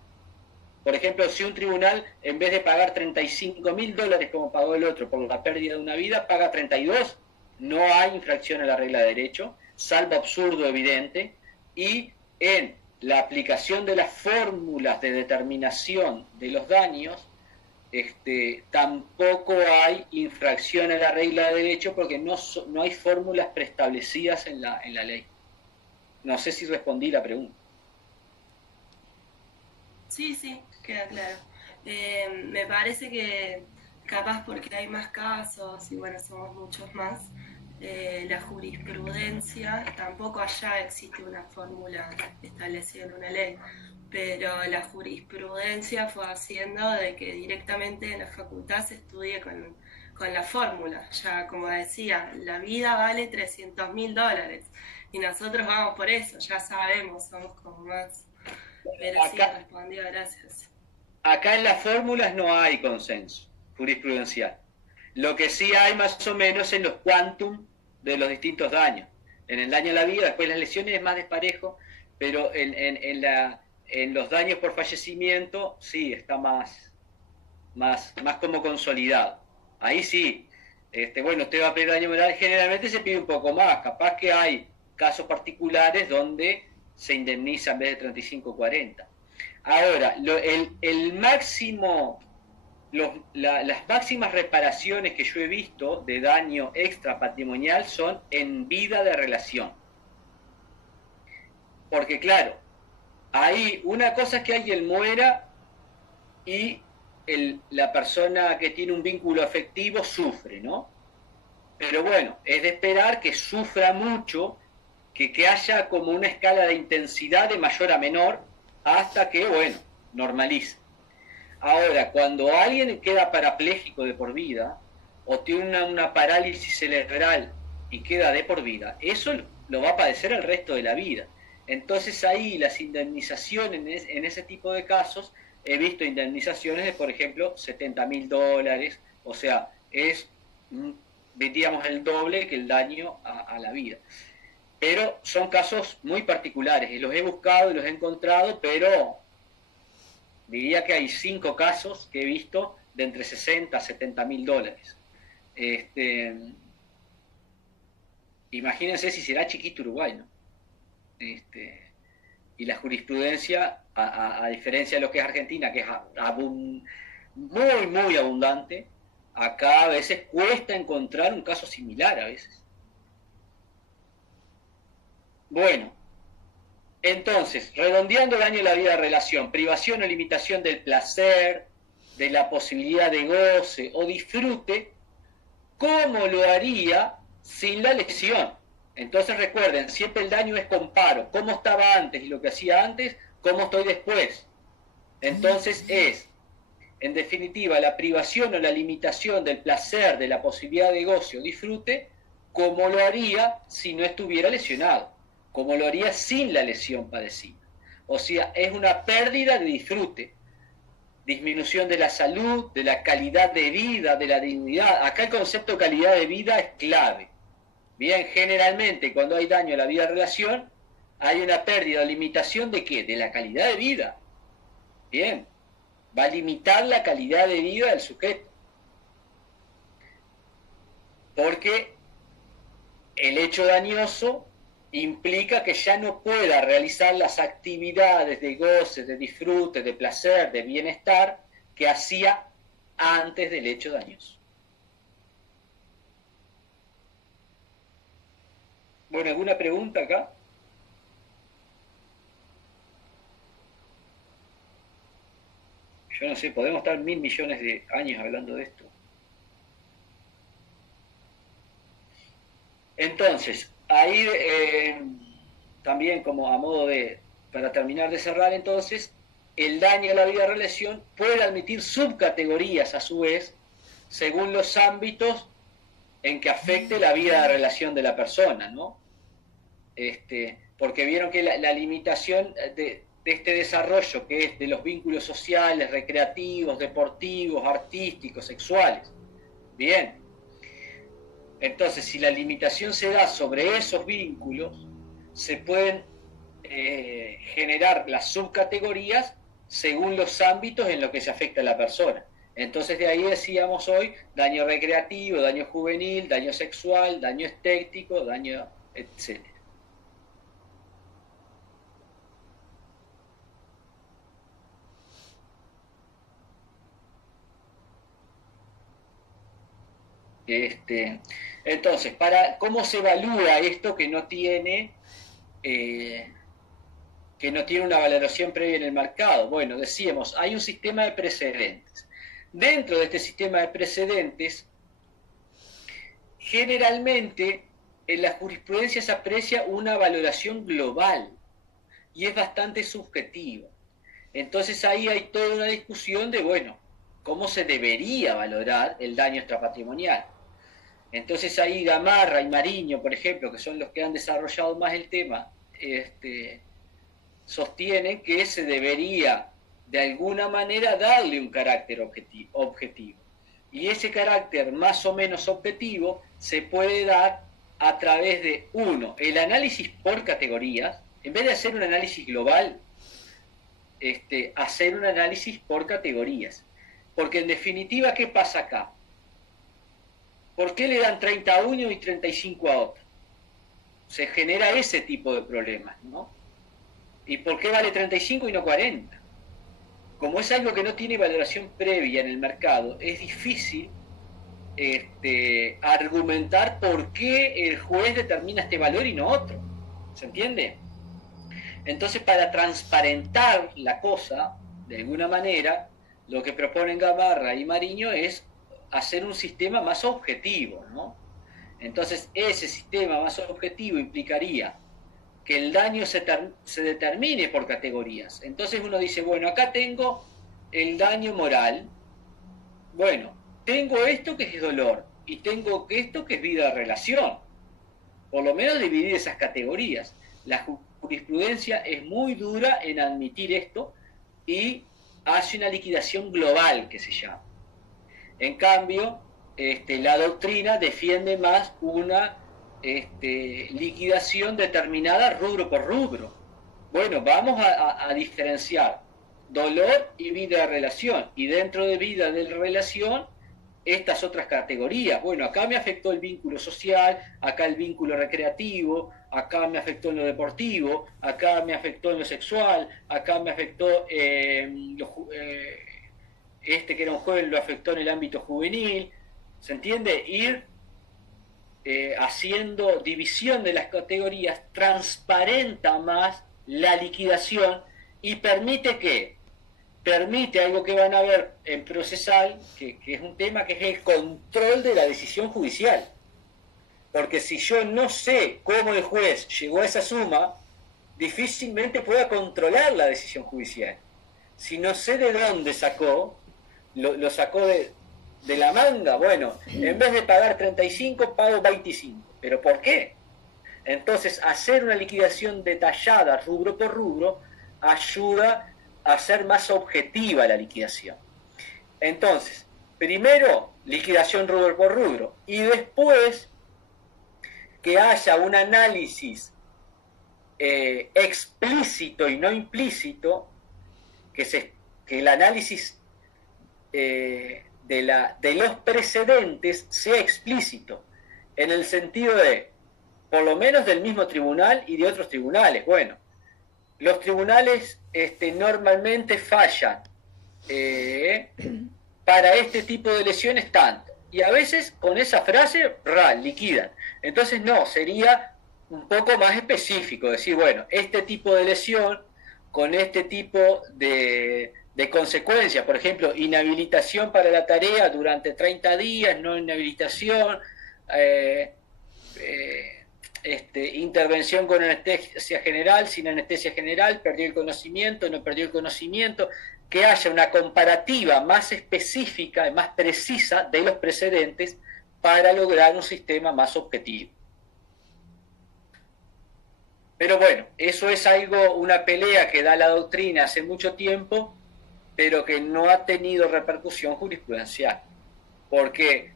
por ejemplo, si un tribunal, en vez de pagar $35.000 como pagó el otro por la pérdida de una vida, paga 32, no hay infracción a la regla de derecho, salvo absurdo evidente, y en la aplicación de las fórmulas de determinación de los daños, tampoco hay infracción a la regla de derecho porque no hay fórmulas preestablecidas en la ley. No sé si respondí la pregunta. Sí, sí, queda claro. Me parece que capaz porque hay más casos y bueno, somos muchos más, la jurisprudencia, tampoco allá existe una fórmula establecida en una ley, pero la jurisprudencia fue haciendo de que directamente en la facultad se estudie con la fórmula. Ya como decía, la vida vale $300.000 y nosotros vamos por eso, ya sabemos, somos como más... Pero sí, respondió, gracias. Acá en las fórmulas no hay consenso jurisprudencial. Lo que sí hay más o menos en los quantum de los distintos daños. En el daño a la vida, después las lesiones es más desparejo, pero en los daños por fallecimiento sí está más como consolidado. Ahí sí, bueno, usted va a pedir daño moral, generalmente se pide un poco más, capaz que hay casos particulares donde se indemniza en vez de 35, 40. Ahora, el máximo, las máximas reparaciones que yo he visto de daño extra patrimonial son en vida de relación. Porque claro, ahí una cosa es que alguien muera y la persona que tiene un vínculo afectivo sufre, ¿no? Pero bueno, es de esperar que sufra mucho, que haya como una escala de intensidad de mayor a menor hasta que, bueno, normalice. Ahora, cuando alguien queda parapléjico de por vida o tiene una parálisis cerebral y queda de por vida, eso lo va a padecer el resto de la vida. Entonces ahí las indemnizaciones en ese tipo de casos, he visto indemnizaciones de, por ejemplo, $70.000, o sea, es, digamos, el doble que el daño a la vida. Pero son casos muy particulares y los he buscado y los he encontrado, pero diría que hay 5 casos que he visto de entre $60.000 a $70.000. Imagínense si será chiquito Uruguay, ¿no? Y la jurisprudencia, a diferencia de lo que es Argentina, que es muy, muy abundante, acá a veces cuesta encontrar un caso similar a veces. Bueno, entonces, redondeando daño a la vida de relación, privación o limitación del placer, de la posibilidad de goce o disfrute, ¿cómo lo haría sin la lesión? Entonces recuerden, siempre el daño es comparo, cómo estaba antes y lo que hacía antes, cómo estoy después. Entonces es, en definitiva, la privación o la limitación del placer, de la posibilidad de goce o disfrute, ¿cómo lo haría si no estuviera lesionado? Como lo haría sin la lesión padecida. O sea, es una pérdida de disfrute, disminución de la salud, de la calidad de vida, de la dignidad. Acá el concepto de calidad de vida es clave. Bien, generalmente cuando hay daño a la vida de relación, hay una pérdida o limitación de ¿qué? De la calidad de vida. Bien, va a limitar la calidad de vida del sujeto. Porque el hecho dañoso implica que ya no pueda realizar las actividades de goce, de disfrute, de placer, de bienestar que hacía antes del hecho dañoso. Bueno, ¿alguna pregunta acá? Yo no sé, podemos estar 1.000 millones de años hablando de esto. Entonces, ahí también como a modo de, para terminar de cerrar entonces, el daño a la vida de relación puede admitir subcategorías a su vez, según los ámbitos en que afecte la vida de relación de la persona, ¿no? Porque vieron que la limitación de este desarrollo, que es de los vínculos sociales, recreativos, deportivos, artísticos, sexuales. Bien. Entonces, si la limitación se da sobre esos vínculos, se pueden generar las subcategorías según los ámbitos en los que se afecta a la persona. Entonces, de ahí decíamos hoy, daño recreativo, daño juvenil, daño sexual, daño estético, daño, etc. Entonces, ¿cómo se evalúa esto que no tiene una valoración previa en el mercado? Bueno, decíamos, hay un sistema de precedentes. Dentro de este sistema de precedentes, generalmente en la jurisprudencia se aprecia una valoración global y es bastante subjetiva. Entonces ahí hay toda una discusión de, bueno, cómo se debería valorar el daño extrapatrimonial. Entonces ahí Gamarra y Mariño, por ejemplo, que son los que han desarrollado más el tema, sostienen que se debería de alguna manera darle un carácter objetivo. Y ese carácter más o menos objetivo se puede dar a través de, uno, el análisis por categorías. En vez de hacer un análisis global, hacer un análisis por categorías. Porque en definitiva, ¿qué pasa acá? ¿Por qué le dan 30 a uno y 35 a otro? Se genera ese tipo de problemas, ¿no? ¿Y por qué vale 35 y no 40? Como es algo que no tiene valoración previa en el mercado, es difícil argumentar por qué el juez determina este valor y no otro. ¿Se entiende? Entonces, para transparentar la cosa, de alguna manera, lo que proponen Gamarra y Mariño es hacer un sistema más objetivo, ¿no? Entonces, ese sistema más objetivo implicaría que el daño se determine por categorías. Entonces uno dice, bueno, acá tengo el daño moral, bueno, tengo esto que es dolor, y tengo esto que es vida de relación. Por lo menos dividir esas categorías. La jurisprudencia es muy dura en admitir esto y hace una liquidación global, que se llama. En cambio, la doctrina defiende más una liquidación determinada rubro por rubro. Bueno, vamos a diferenciar dolor y vida de relación, y dentro de vida de relación estas otras categorías. Bueno, acá me afectó el vínculo social, acá el vínculo recreativo, acá me afectó en lo deportivo, acá me afectó en lo sexual, acá me afectó que era un joven, lo afectó en el ámbito juvenil. ¿Se entiende? Ir haciendo división de las categorías transparenta más la liquidación y permite algo que van a ver en procesal, que es un tema que es el control de la decisión judicial. Porque si yo no sé cómo el juez llegó a esa suma, difícilmente pueda controlar la decisión judicial. Si no sé de dónde sacó, lo sacó de la manga, bueno, en vez de pagar 35, pago 25. ¿Pero por qué? Entonces, hacer una liquidación detallada, rubro por rubro, ayuda a hacer más objetiva la liquidación. Entonces, primero, liquidación rubro por rubro, y después que haya un análisis explícito y no implícito, que el análisis de los precedentes sea explícito, en el sentido de, por lo menos del mismo tribunal y de otros tribunales. Bueno, los tribunales normalmente fallan para este tipo de lesiones tanto, y a veces con esa frase liquidan. Entonces no, sería un poco más específico, decir, bueno, este tipo de lesión con este tipo de consecuencias, por ejemplo, inhabilitación para la tarea durante 30 días, no inhabilitación, intervención con anestesia general, sin anestesia general, perdió el conocimiento, no perdió el conocimiento, que haya una comparativa más específica y más precisa de los precedentes para lograr un sistema más objetivo. Pero bueno, eso es una pelea que da la doctrina hace mucho tiempo, pero que no ha tenido repercusión jurisprudencial. Porque,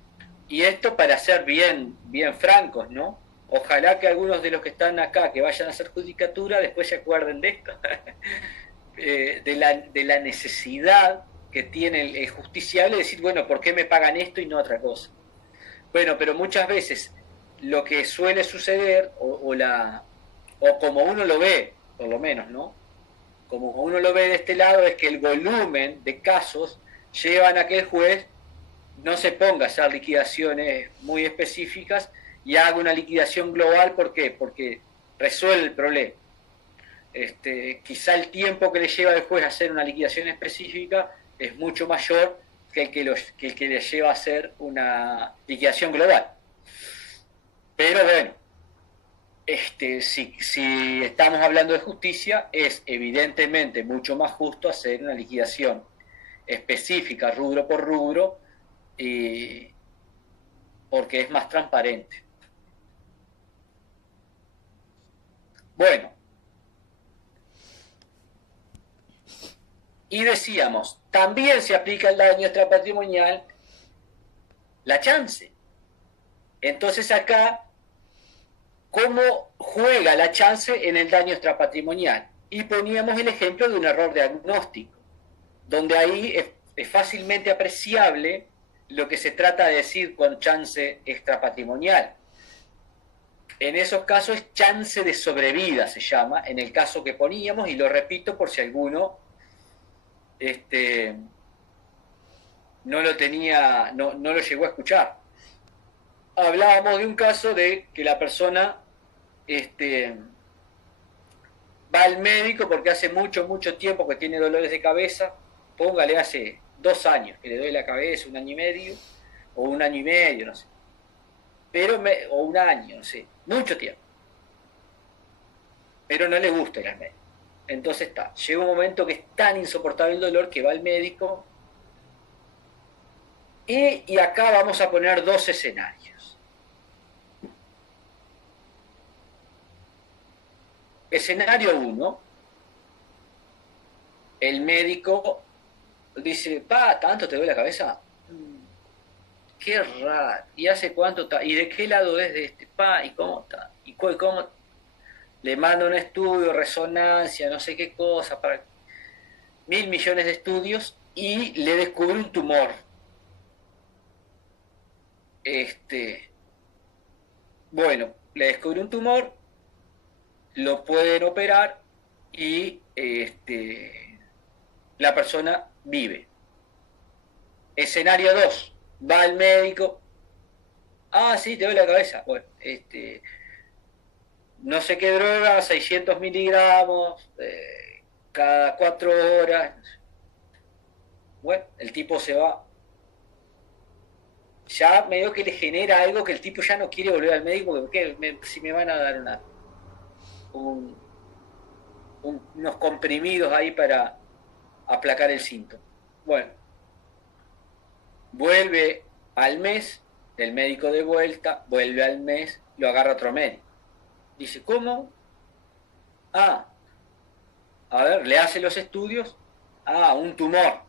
y esto para ser bien francos, ¿no? Ojalá que algunos de los que están acá, que vayan a hacer judicatura, después se acuerden de esto, de la necesidad que tiene el justiciable de decir, bueno, ¿por qué me pagan esto y no otra cosa? Bueno, pero muchas veces lo que suele suceder, o como uno lo ve, por lo menos, ¿no? Como uno lo ve de este lado, es que el volumen de casos llevan a que el juez no se ponga a hacer liquidaciones muy específicas y haga una liquidación global. ¿Por qué? Porque resuelve el problema. Quizá el tiempo que le lleva al juez a hacer una liquidación específica es mucho mayor que el que le lleva a hacer una liquidación global. Pero bueno, si estamos hablando de justicia, es evidentemente mucho más justo hacer una liquidación específica, rubro por rubro, porque es más transparente. Bueno, y decíamos, también se aplica el daño extrapatrimonial la chance. Entonces acá, ¿cómo juega la chance en el daño extrapatrimonial? Y poníamos el ejemplo de un error diagnóstico, donde ahí es fácilmente apreciable lo que se trata de decir con chance extrapatrimonial. En esos casos es chance de sobrevida, se llama, en el caso que poníamos, y lo repito por si alguno no lo tenía, no lo llegó a escuchar. Hablábamos de un caso de que la persona va al médico porque hace mucho tiempo que tiene dolores de cabeza, póngale hace 2 años que le duele la cabeza, 1 año y medio, o 1 año y medio, no sé, o 1 año, no sé, mucho tiempo, pero no le gusta ir al médico. Entonces llega un momento que es tan insoportable el dolor que va al médico, y acá vamos a poner 2 escenarios. Escenario 1, el médico dice, ¿tanto te duele la cabeza? Qué raro, ¿y hace cuánto está? ¿Y de qué lado es de ¿Y cómo está? ¿Y cómo? Le manda un estudio, resonancia, no sé qué cosa, para 1.000 millones de estudios, y le descubre un tumor. Bueno, le descubre un tumor, lo pueden operar y la persona vive. Escenario 2, va al médico, sí, te duele la cabeza, bueno, no sé qué droga, 600 miligramos, cada 4 horas, bueno, el tipo se va. Ya medio que le genera algo que el tipo ya no quiere volver al médico, porque si me van a dar unos comprimidos ahí para aplacar el síntoma. Bueno, vuelve al mes, el médico de vuelta, vuelve al mes, lo agarra otro médico. Dice, ¿cómo? A ver, le hace los estudios, un tumor.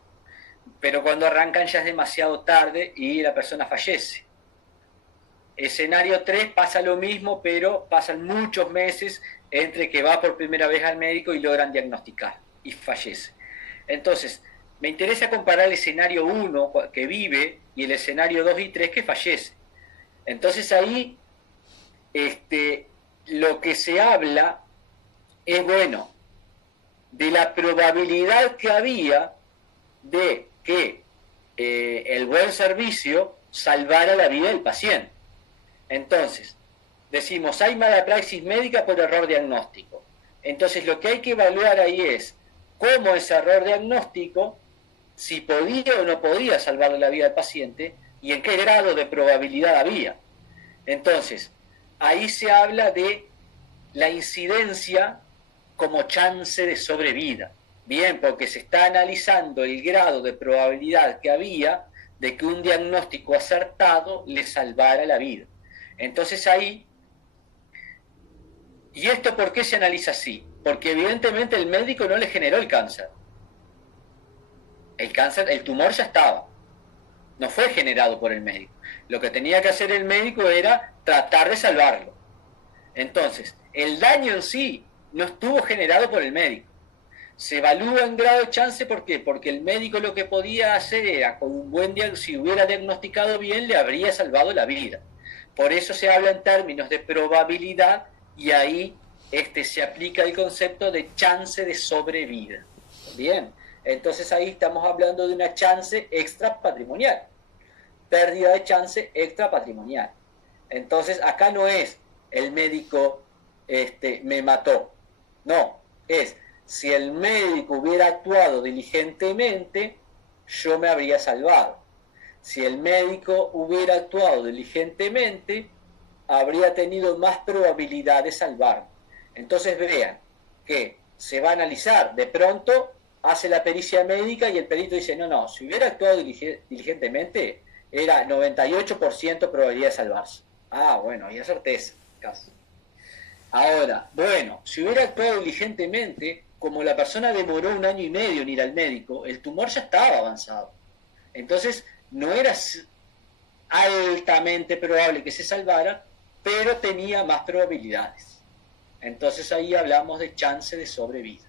Pero cuando arrancan ya es demasiado tarde y la persona fallece. Escenario 3 pasa lo mismo, pero pasan muchos meses entre que va por primera vez al médico y logran diagnosticar y fallece. Entonces, me interesa comparar el escenario 1 que vive y el escenario 2 y 3 que fallece. Entonces ahí lo que se habla es, bueno, de la probabilidad que había de que el buen servicio salvara la vida del paciente. Entonces, decimos, hay mala praxis médica por error diagnóstico. Entonces, lo que hay que evaluar ahí es cómo ese error diagnóstico, si podía o no podía salvarle la vida al paciente y en qué grado de probabilidad había. Entonces, ahí se habla de la incidencia como chance de sobrevida. Bien, porque se está analizando el grado de probabilidad que había de que un diagnóstico acertado le salvara la vida. Entonces ahí, ¿y esto por qué se analiza así? Porque evidentemente el médico no le generó el cáncer. El tumor ya estaba. No fue generado por el médico. Lo que tenía que hacer el médico era tratar de salvarlo. Entonces, el daño en sí no estuvo generado por el médico. Se evalúa en grado de chance, ¿por qué? Porque el médico lo que podía hacer era, con un buen si hubiera diagnosticado bien, le habría salvado la vida. Por eso se habla en términos de probabilidad y ahí se aplica el concepto de chance de sobrevida. Bien, entonces ahí estamos hablando de una chance extrapatrimonial. pérdida de chance extrapatrimonial. Entonces, acá no es el médico me mató. No, es si el médico hubiera actuado diligentemente, yo me habría salvado. Si el médico hubiera actuado diligentemente, habría tenido más probabilidad de salvarme. Entonces vean que se va a analizar, de pronto hace la pericia médica y el perito dice, no, si hubiera actuado diligentemente, era 98% probabilidad de salvarse. Ah, bueno, había certeza. Casi. Ahora, bueno, si hubiera actuado diligentemente, como la persona demoró 1 año y medio en ir al médico, el tumor ya estaba avanzado. Entonces, no era altamente probable que se salvara, pero tenía más probabilidades. Entonces ahí hablamos de chance de sobrevida.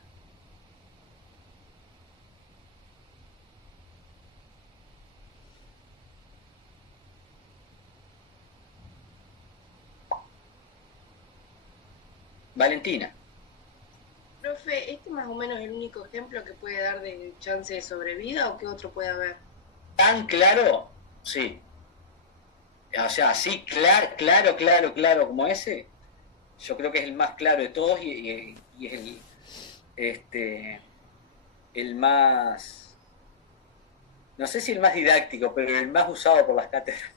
Valentina. Profe, ¿este más o menos es el único ejemplo que puede dar de chance de sobrevida o qué otro puede haber? ¿Tan claro? Sí. O sea, así claro como ese, yo creo que es el más claro de todos y es el más, no sé si el más didáctico, pero el más usado por las cátedras.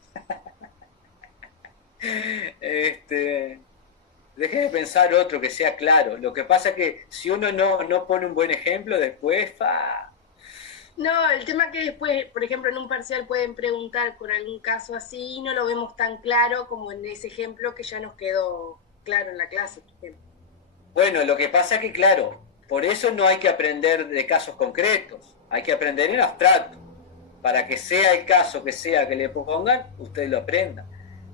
Deje de pensar otro que sea claro. Lo que pasa es que si uno no pone un buen ejemplo, después... No, el tema que después, por ejemplo, en un parcial pueden preguntar por algún caso así y no lo vemos tan claro como en ese ejemplo que ya nos quedó claro en la clase, por ejemplo. Bueno, lo que pasa es que, claro, por eso no hay que aprender de casos concretos, hay que aprender en abstracto. Para que sea el caso que sea que le pongan, usted lo aprenda.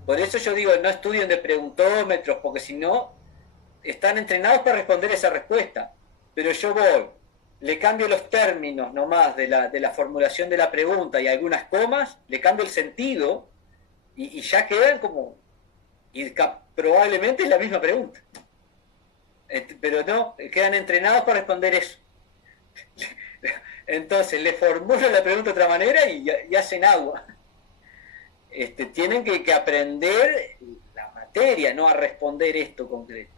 Por eso yo digo, no estudien de preguntómetros, porque si no, están entrenados para responder esa respuesta. Pero yo voy, le cambio los términos nomás de la formulación de la pregunta y algunas comas, le cambio el sentido y ya quedan como... Y probablemente es la misma pregunta. Pero no, quedan entrenados para responder eso. Entonces, le formulo la pregunta de otra manera y hacen agua. Tienen que aprender la materia, no a responder esto concreto.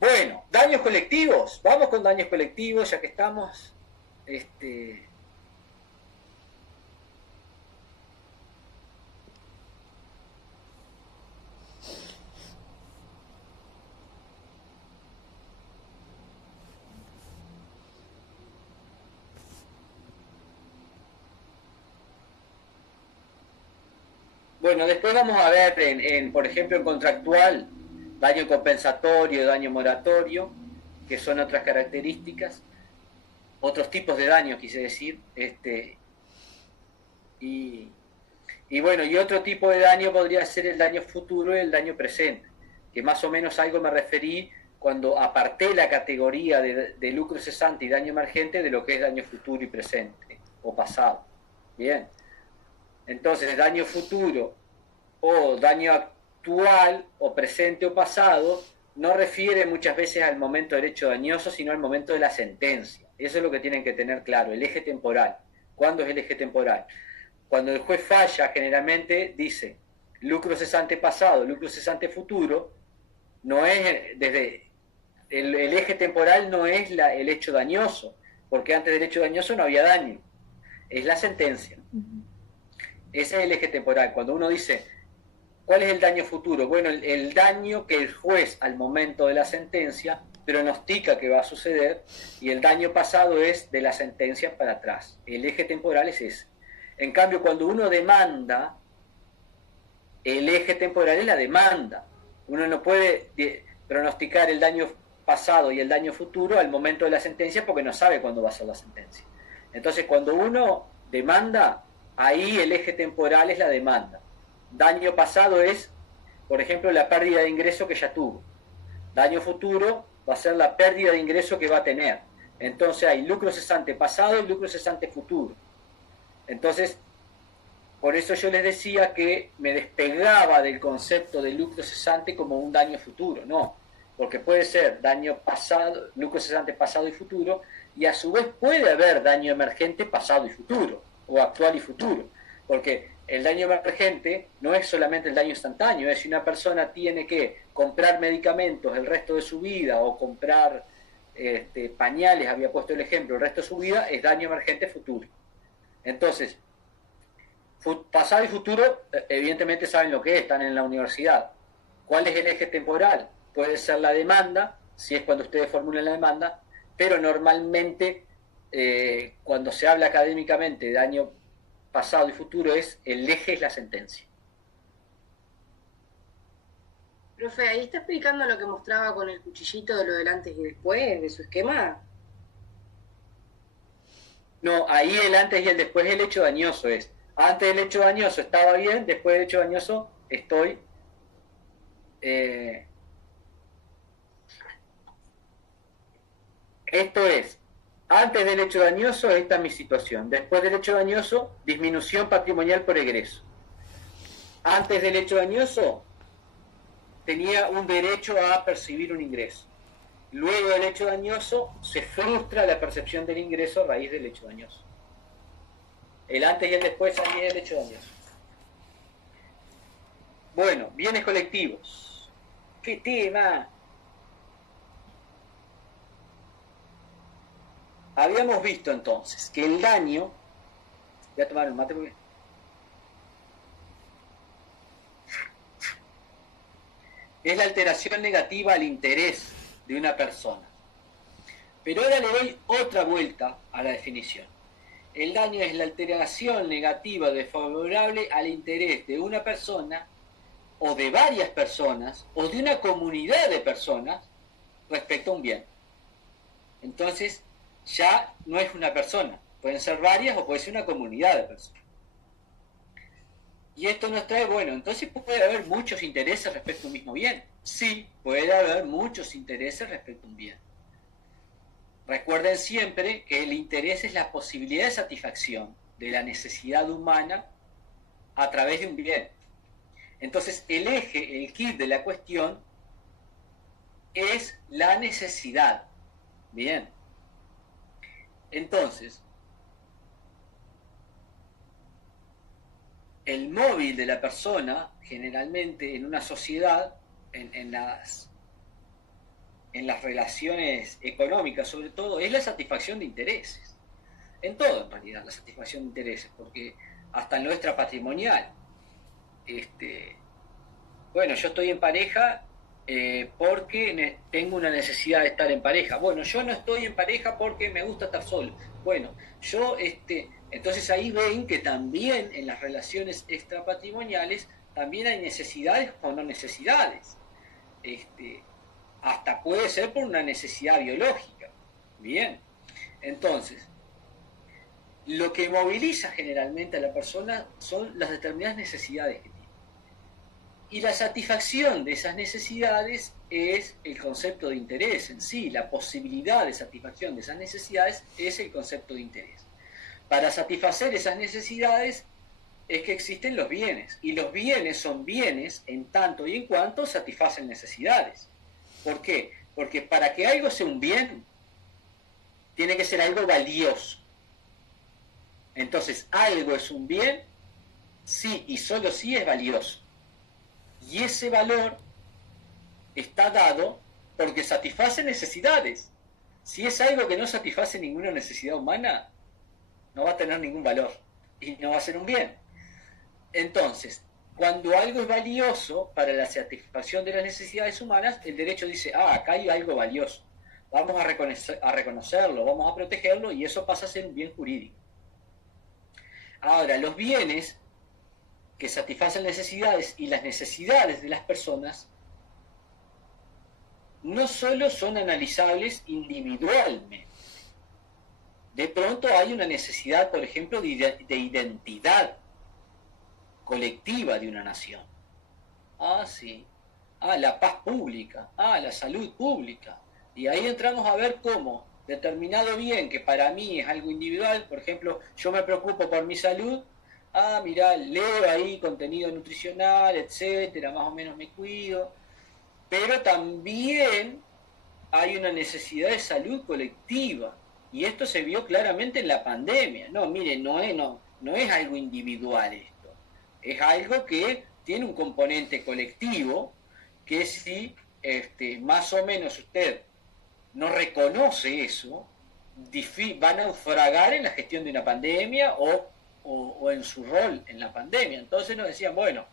Bueno, daños colectivos. Vamos con daños colectivos, ya que estamos. Bueno, después vamos a ver, por ejemplo, en contractual, daño compensatorio, daño moratorio, que son otras características, otros tipos de daño, quise decir, y bueno, y otro tipo de daño podría ser el daño futuro y el daño presente, que más o menos algo me referí cuando aparté la categoría de lucro cesante y daño emergente de lo que es daño futuro y presente, o pasado. Bien. Entonces, daño futuro o daño actual o presente o pasado no refiere muchas veces al momento del hecho dañoso, sino al momento de la sentencia. Eso es lo que tienen que tener claro, el eje temporal. ¿Cuándo es el eje temporal? Cuando el juez falla, generalmente dice lucro cesante pasado, lucro cesante futuro, no es desde el eje temporal no es el hecho dañoso, porque antes del hecho dañoso no había daño, es la sentencia. Ese es el eje temporal. Cuando uno dice, ¿cuál es el daño futuro? Bueno, el daño que el juez al momento de la sentencia pronostica que va a suceder, y el daño pasado es de la sentencia para atrás. El eje temporal es ese. En cambio, cuando uno demanda, el eje temporal es la demanda. Uno no puede pronosticar el daño pasado y el daño futuro al momento de la sentencia porque no sabe cuándo va a ser la sentencia. Entonces, cuando uno demanda, ahí el eje temporal es la demanda. Daño pasado es, por ejemplo, la pérdida de ingreso que ya tuvo. Daño futuro va a ser la pérdida de ingreso que va a tener. Entonces hay lucro cesante pasado y lucro cesante futuro. Entonces, por eso yo les decía que me despegaba del concepto de lucro cesante como un daño futuro. No, porque puede ser daño pasado, lucro cesante pasado y futuro, y a su vez puede haber daño emergente pasado y futuro. o actual y futuro, porque el daño emergente no es solamente el daño instantáneo, es si una persona tiene que comprar medicamentos el resto de su vida o comprar pañales, había puesto el ejemplo, el resto de su vida, es daño emergente futuro. Entonces, pasado y futuro, evidentemente saben lo que es, están en la universidad. ¿Cuál es el eje temporal? Puede ser la demanda, si es cuando ustedes formulan la demanda, pero normalmente cuando se habla académicamente de daño pasado y futuro, el eje es la sentencia. Profe, ahí está explicando lo que mostraba con el cuchillito de lo del antes y después, de su esquema. No, ahí el antes y el después el hecho dañoso es. Antes del hecho dañoso estaba bien, después del hecho dañoso estoy... esto es, antes del hecho dañoso, esta es mi situación. Después del hecho dañoso, disminución patrimonial por egreso. Antes del hecho dañoso, tenía un derecho a percibir un ingreso. Luego del hecho dañoso, se frustra la percepción del ingreso a raíz del hecho dañoso. El antes y el después también del hecho dañoso. Bueno, bienes colectivos. ¡Qué tema! Habíamos visto entonces que el daño... Voy a tomar un mate porque... es la alteración negativa al interés de una persona. Pero ahora le doy otra vuelta a la definición. El daño es la alteración negativa desfavorable al interés de una persona o de varias personas o de una comunidad de personas respecto a un bien. Entonces, ya no es una persona, pueden ser varias o puede ser una comunidad de personas. Y esto nos trae, bueno, entonces puede haber muchos intereses respecto a un mismo bien. Sí, puede haber muchos intereses respecto a un bien. Recuerden siempre que el interés es la posibilidad de satisfacción de la necesidad humana a través de un bien. Entonces, el eje, el quid de la cuestión es la necesidad. Bien. Entonces, el móvil de la persona, generalmente en una sociedad, en las relaciones económicas sobre todo, es la satisfacción de intereses. En todo, en realidad, la satisfacción de intereses, porque hasta en lo extrapatrimonial. Bueno, yo estoy en pareja porque tengo una necesidad de estar en pareja. Bueno, yo no estoy en pareja porque me gusta estar solo. Bueno, yo... entonces ahí ven que también en las relaciones extrapatrimoniales también hay necesidades o no necesidades. Hasta puede ser por una necesidad biológica. Bien, entonces, lo que moviliza generalmente a la persona son las determinadas necesidades que tiene. Y la satisfacción de esas necesidades es el concepto de interés en sí. La posibilidad de satisfacción de esas necesidades es el concepto de interés. Para satisfacer esas necesidades es que existen los bienes, y los bienes son bienes en tanto y en cuanto satisfacen necesidades. ¿Por qué? Porque para que algo sea un bien, tiene que ser algo valioso. Entonces, algo es un bien si y solo si es valioso. Y ese valor está dado porque satisface necesidades. Si es algo que no satisface ninguna necesidad humana, no va a tener ningún valor y no va a ser un bien. Entonces, cuando algo es valioso para la satisfacción de las necesidades humanas, el derecho dice, acá hay algo valioso, vamos a reconocerlo, vamos a protegerlo, y eso pasa a ser un bien jurídico. Ahora, los bienes que satisfacen necesidades y las necesidades de las personas no solo son analizables individualmente. De pronto hay una necesidad, por ejemplo, de identidad colectiva de una nación. Sí. La paz pública. La salud pública. Y ahí entramos a ver cómo determinado bien que para mí es algo individual, por ejemplo, yo me preocupo por mi salud, mirá, leo ahí contenido nutricional, etcétera, más o menos me cuido, pero también hay una necesidad de salud colectiva. Y esto se vio claramente en la pandemia. No, miren, no es algo individual esto, es algo que tiene un componente colectivo que si más o menos usted no reconoce eso, va a naufragar en la gestión de una pandemia o en su rol en la pandemia. Entonces nos decían, bueno,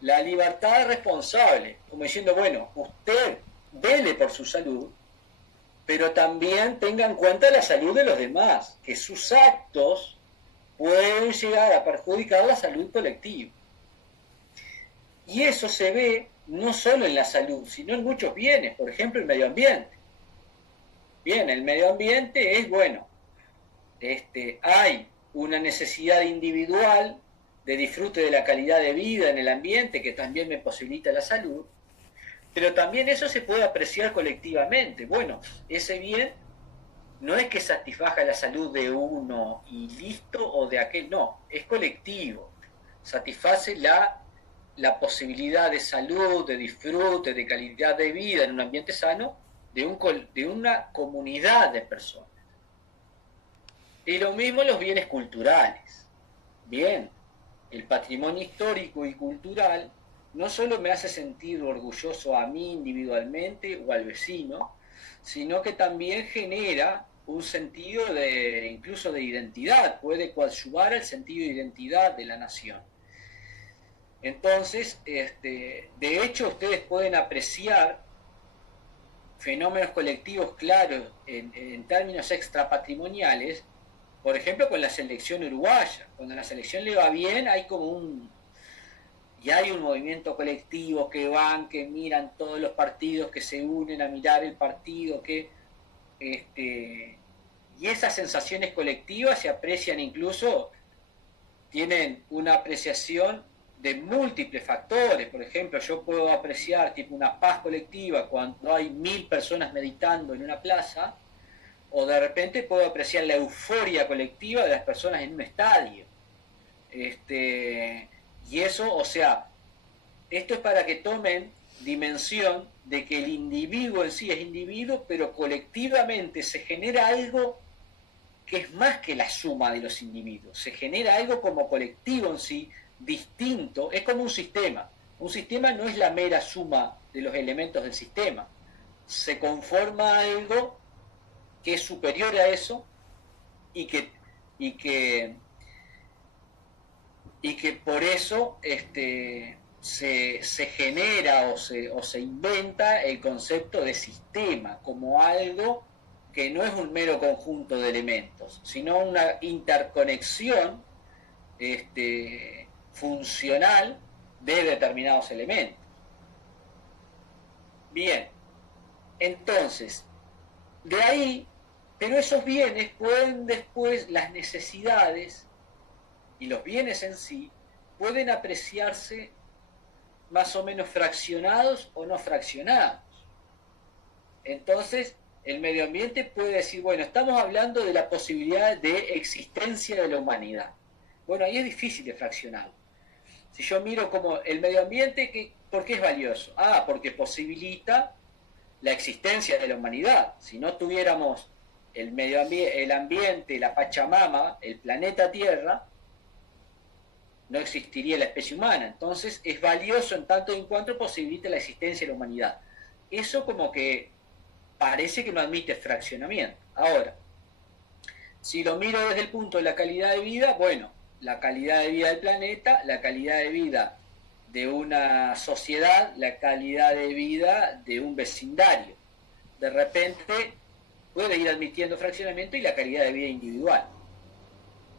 la libertad responsable, como diciendo, bueno, usted vele por su salud, pero también tenga en cuenta la salud de los demás, que sus actos pueden llegar a perjudicar la salud colectiva. Y eso se ve no solo en la salud, sino en muchos bienes, por ejemplo, el medio ambiente. Bien, el medio ambiente es, bueno, hay una necesidad individual de disfrute de la calidad de vida en el ambiente que también me posibilita la salud, pero también eso se puede apreciar colectivamente. Bueno, ese bien no es que satisfaga la salud de uno y listo, o de aquel, no, es colectivo, satisface la posibilidad de salud, de disfrute, de calidad de vida en un ambiente sano de una comunidad de personas. Y lo mismo los bienes culturales. Bien, el patrimonio histórico y cultural no solo me hace sentir orgulloso a mí individualmente o al vecino, sino que también genera un sentido incluso de identidad, puede coadyuvar al sentido de identidad de la nación. Entonces, de hecho, ustedes pueden apreciar fenómenos colectivos claros en términos extrapatrimoniales, por ejemplo, con la selección uruguaya. Cuando a la selección le va bien, hay un movimiento colectivo que miran todos los partidos, que se unen a mirar el partido, y esas sensaciones colectivas se aprecian incluso, tienen una apreciación de múltiples factores. Por ejemplo, yo puedo apreciar tipo una paz colectiva cuando hay 1000 personas meditando en una plaza, o de repente puedo apreciar la euforia colectiva de las personas en un estadio. Y eso, o sea, esto es para que tomen dimensión de que el individuo en sí es individuo, pero colectivamente se genera algo que es más que la suma de los individuos, se genera algo como colectivo en sí, distinto, es como un sistema. Un sistema no es la mera suma de los elementos del sistema, se conforma algo que es superior a eso y que por eso se genera o se inventa el concepto de sistema como algo que no es un mero conjunto de elementos, sino una interconexión funcional de determinados elementos. Bien, entonces, de ahí, pero esos bienes pueden después, las necesidades y los bienes en sí, pueden apreciarse más o menos fraccionados o no fraccionados. Entonces, el medio ambiente puede decir, bueno, estamos hablando de la posibilidad de existencia de la humanidad. Bueno, ahí es difícil de fraccionar. Si yo miro como el medio ambiente, ¿por qué es valioso? Porque posibilita la existencia de la humanidad. Si no tuviéramos el ambiente, la Pachamama, el planeta Tierra, no existiría la especie humana. Entonces es valioso en tanto y en cuanto posibilita la existencia de la humanidad. Eso como que parece que no admite fraccionamiento. Ahora, si lo miro desde el punto de la calidad de vida, bueno, la calidad de vida del planeta, la calidad de vida de una sociedad, la calidad de vida de un vecindario. De repente puede ir admitiendo fraccionamiento y la calidad de vida individual.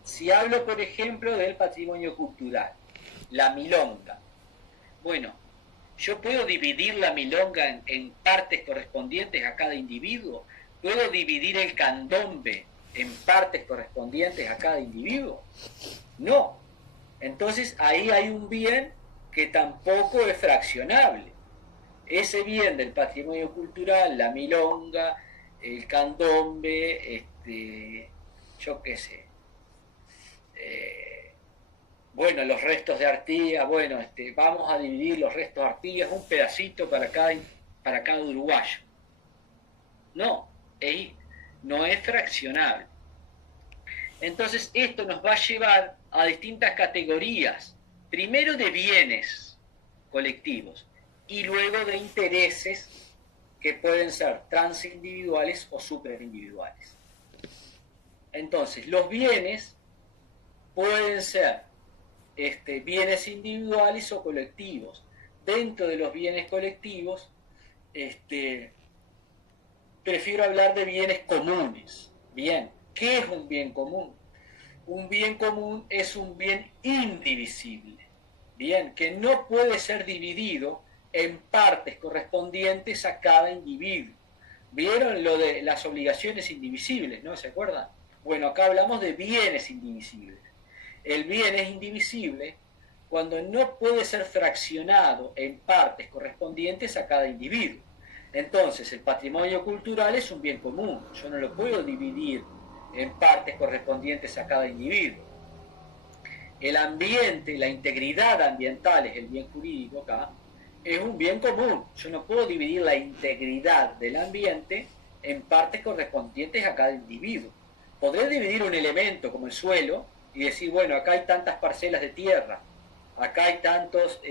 Si hablo, por ejemplo, del patrimonio cultural, la milonga. Bueno, yo puedo dividir la milonga en partes correspondientes a cada individuo. Puedo dividir el candombe en partes correspondientes a cada individuo. No. Entonces ahí hay un bien que tampoco es fraccionable. Ese bien del patrimonio cultural, la milonga, el candombe, yo qué sé, bueno, los restos de Artigas, bueno, vamos a dividir los restos de Artigas, un pedacito para cada uruguayo. No, no es fraccionable. Entonces esto nos va a llevar a distintas categorías, primero de bienes colectivos y luego de intereses que pueden ser transindividuales o superindividuales. Entonces, los bienes pueden ser bienes individuales o colectivos. Dentro de los bienes colectivos, prefiero hablar de bienes comunes. Bien, ¿qué es un bien común? Un bien común es un bien indivisible, bien, que no puede ser dividido en partes correspondientes a cada individuo. ¿Vieron lo de las obligaciones indivisibles, no? ¿Se acuerdan? Bueno, acá hablamos de bienes indivisibles. El bien es indivisible cuando no puede ser fraccionado en partes correspondientes a cada individuo. Entonces, el patrimonio cultural es un bien común. Yo no lo puedo dividir en partes correspondientes a cada individuo. El ambiente, la integridad ambiental es el bien jurídico acá, es un bien común. Yo no puedo dividir la integridad del ambiente en partes correspondientes a cada individuo. Podré dividir un elemento como el suelo y decir, bueno, acá hay tantas parcelas de tierra, acá hay tantos,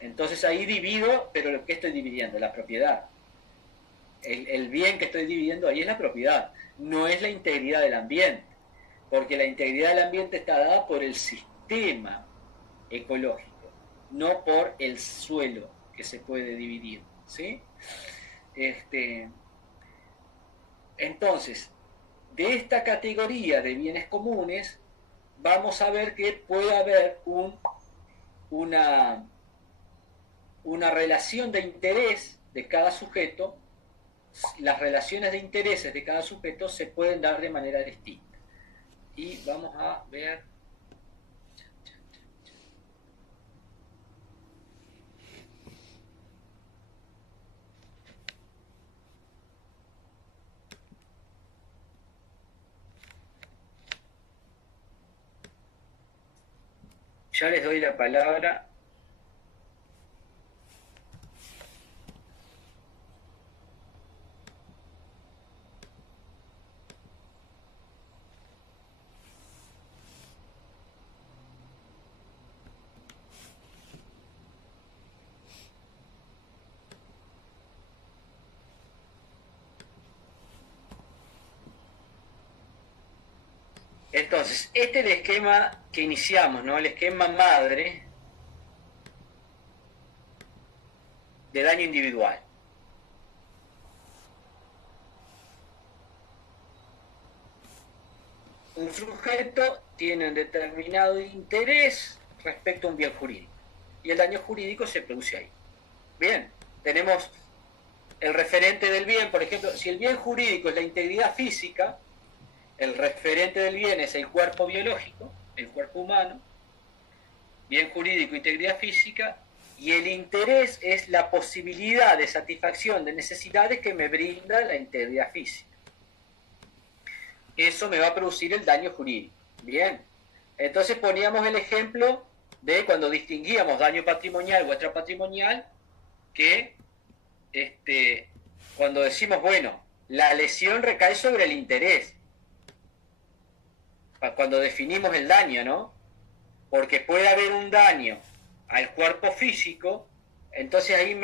entonces ahí divido, pero ¿qué estoy dividiendo? La propiedad. El bien que estoy dividiendo ahí es la propiedad, no es la integridad del ambiente, porque la integridad del ambiente está dada por el sistema ecológico, no por el suelo que se puede dividir, ¿sí? Entonces, de esta categoría de bienes comunes, vamos a ver que puede haber una relación de interés de cada sujeto. Las relaciones de intereses de cada sujeto se pueden dar de manera distinta. Y vamos a ver... Ya les doy la palabra. Entonces, este es el esquema que iniciamos, ¿no? El esquema madre de daño individual. Un sujeto tiene un determinado interés respecto a un bien jurídico y el daño jurídico se produce ahí. Bien, tenemos el referente del bien, por ejemplo, si el bien jurídico es la integridad física, el referente del bien es el cuerpo biológico, el cuerpo humano, bien jurídico, integridad física, y el interés es la posibilidad de satisfacción de necesidades que me brinda la integridad física. Eso me va a producir el daño jurídico. Bien, entonces poníamos el ejemplo de cuando distinguíamos daño patrimonial o extrapatrimonial, que cuando decimos, bueno, la lesión recae sobre el interés, cuando definimos el daño, ¿no? Porque puede haber un daño al cuerpo físico, entonces ahí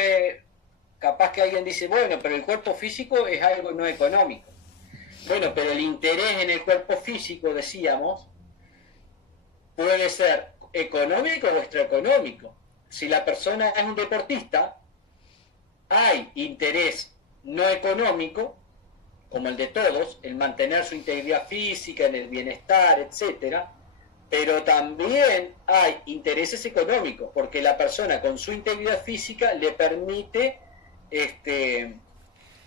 capaz que alguien dice, bueno, pero el cuerpo físico es algo no económico. Bueno, pero el interés en el cuerpo físico, decíamos, puede ser económico o extraeconómico. Si la persona es un deportista, hay interés no económico, como el de todos, el mantener su integridad física, en el bienestar, etcétera, pero también hay intereses económicos, porque la persona con su integridad física le permite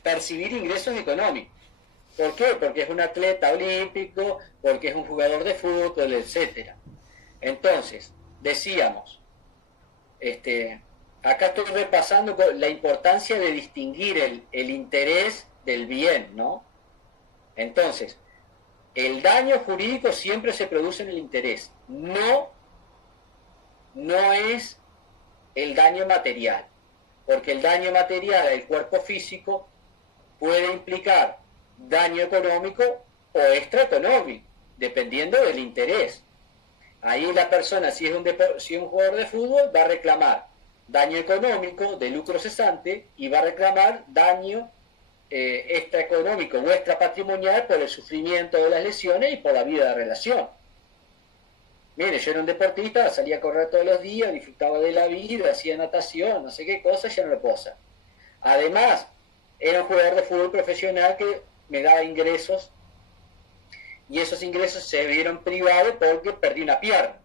percibir ingresos económicos. ¿Por qué? Porque es un atleta olímpico, porque es un jugador de fútbol, etcétera. Entonces, decíamos, acá estoy repasando la importancia de distinguir el interés del bien, ¿no? Entonces, el daño jurídico siempre se produce en el interés, no es el daño material, porque el daño material al cuerpo físico puede implicar daño económico o extraeconómico. dependiendo del interés. Ahí la persona, si es un jugador de fútbol, va a reclamar daño económico de lucro cesante y va a reclamar daño extraeconómico o extrapatrimonial por el sufrimiento de las lesiones y por la vida de relación. Mire, yo era un deportista, salía a correr todos los días, disfrutaba de la vida, hacía natación, no sé qué cosa, ya no lo puedo hacer. Además, era un jugador de fútbol profesional que me daba ingresos y esos ingresos se vieron privados porque perdí una pierna.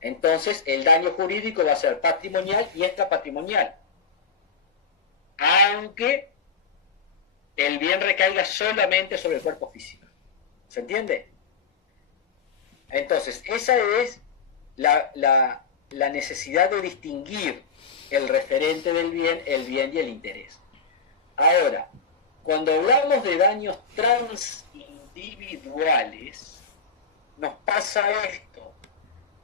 Entonces, el daño jurídico va a ser patrimonial y extrapatrimonial. Aunque el bien recaiga solamente sobre el cuerpo físico. ¿Se entiende? Entonces, esa es la necesidad de distinguir el referente del bien, el bien y el interés. Ahora, cuando hablamos de daños transindividuales, nos pasa esto.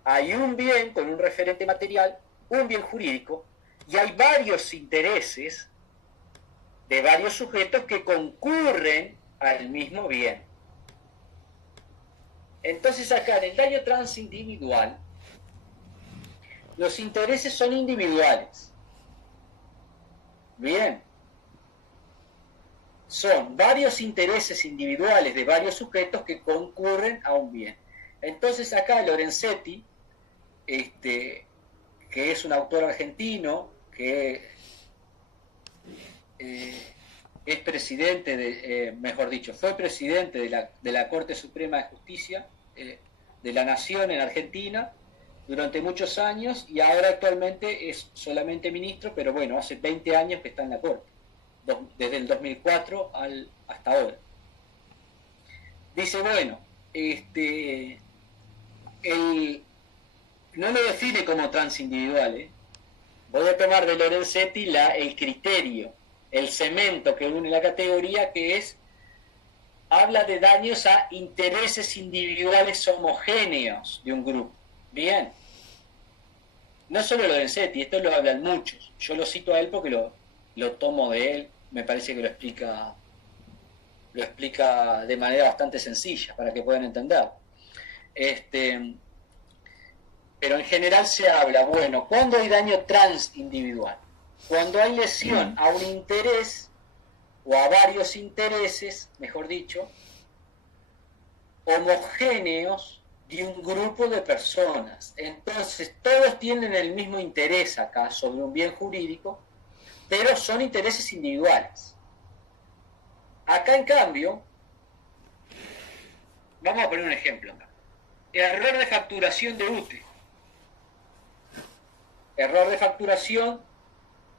Hay un bien con un referente material, un bien jurídico, y hay varios intereses de varios sujetos que concurren al mismo bien. Entonces acá en el daño transindividual, los intereses son individuales. Bien. Son varios intereses individuales de varios sujetos que concurren a un bien. Entonces acá Lorenzetti, que es un autor argentino, que es presidente mejor dicho, fue presidente de la Corte Suprema de Justicia de la Nación en Argentina durante muchos años y ahora actualmente es solamente ministro, pero bueno, hace 20 años que está en la Corte, desde el 2004 hasta ahora. Dice, bueno, no lo define como transindividual, voy a tomar de Lorenzetti el criterio, el cemento que une la categoría, que habla de daños a intereses individuales homogéneos de un grupo. Bien. No solo Lorenzetti, esto lo hablan muchos. Yo lo cito a él porque lo tomo de él, me parece que lo explica de manera bastante sencilla para que puedan entender. Pero en general se habla, bueno, ¿cuándo hay daño transindividual? Cuando hay lesión a un interés o a varios intereses, mejor dicho, homogéneos de un grupo de personas. Entonces, todos tienen el mismo interés acá sobre un bien jurídico, pero son intereses individuales. Acá, en cambio, vamos a poner un ejemplo acá. Error de facturación de UTE. Error de facturación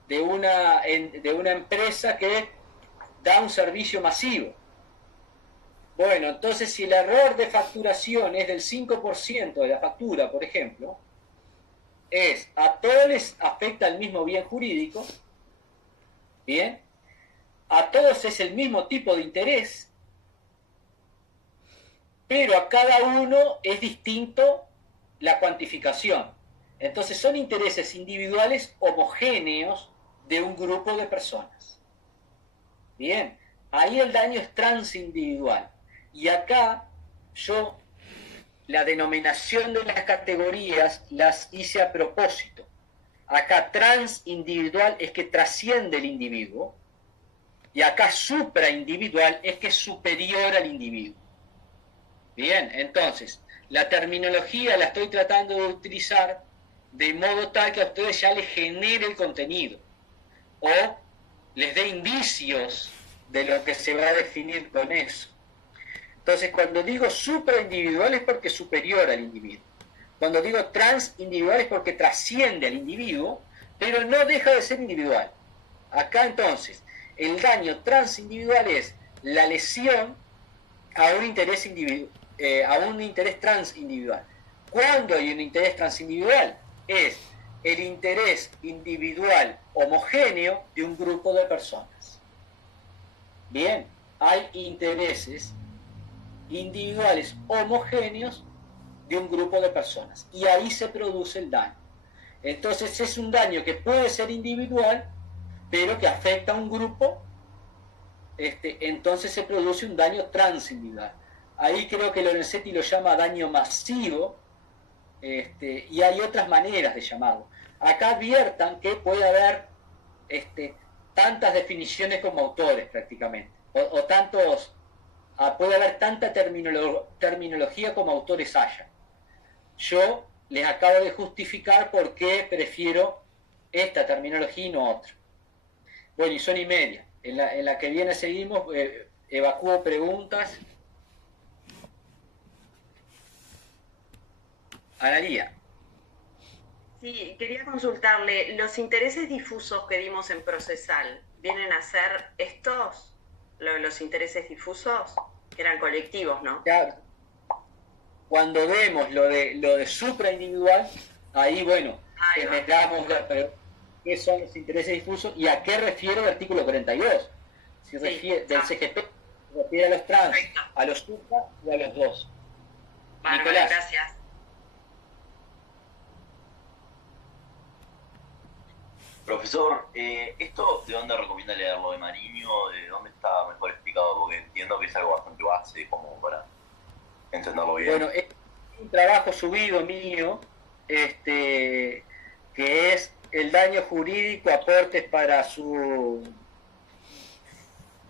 de una empresa que da un servicio masivo. Bueno, entonces si el error de facturación es del 5% de la factura, por ejemplo, a todos les afecta el mismo bien jurídico, bien, a todos es el mismo tipo de interés, pero a cada uno es distinto la cuantificación. Entonces son intereses individuales homogéneos de un grupo de personas. Bien, ahí el daño es transindividual. Y acá yo la denominación de las categorías las hice a propósito. Acá transindividual es que trasciende el individuo y acá supraindividual es que es superior al individuo. Bien, entonces la terminología la estoy tratando de utilizar de modo tal que a ustedes ya les genere el contenido o les dé indicios de lo que se va a definir con eso. Entonces, cuando digo supraindividual es porque es superior al individuo. Cuando digo transindividual es porque trasciende al individuo, pero no deja de ser individual. Acá, entonces, el daño transindividual es la lesión a un interés transindividual. ¿Cuándo hay un interés transindividual? Es el interés individual homogéneo de un grupo de personas. Bien, hay intereses individuales homogéneos de un grupo de personas y ahí se produce el daño. Entonces es un daño que puede ser individual pero que afecta a un grupo, entonces se produce un daño transindividual. ahí creo que Lorenzetti lo llama daño masivo, y hay otras maneras de llamarlo. Acá adviertan que puede haber tantas definiciones como autores prácticamente, o tantos, puede haber tanta terminología como autores haya. Yo les acabo de justificar por qué prefiero esta terminología y no otra. Bueno, y son y media. En la que viene seguimos, evacúo preguntas. Analía. Sí, quería consultarle, los intereses difusos que vimos en procesal, ¿vienen a ser estos, los intereses difusos? Que eran colectivos, ¿no? Claro. Cuando vemos lo de supraindividual, ahí, bueno, generamos qué son los intereses difusos y a qué refiere el artículo 42. Si refiere, del CGP, se refiere a los trans, perfecto, a los supra y a los dos. Vale, Nicolás. Gracias. Profesor, ¿esto de dónde recomienda leerlo? ¿De Mariño? ¿De dónde está mejor explicado? Porque entiendo que es algo bastante base como para entenderlo bien. Bueno, es un trabajo subido mío, que es el daño jurídico, aportes para su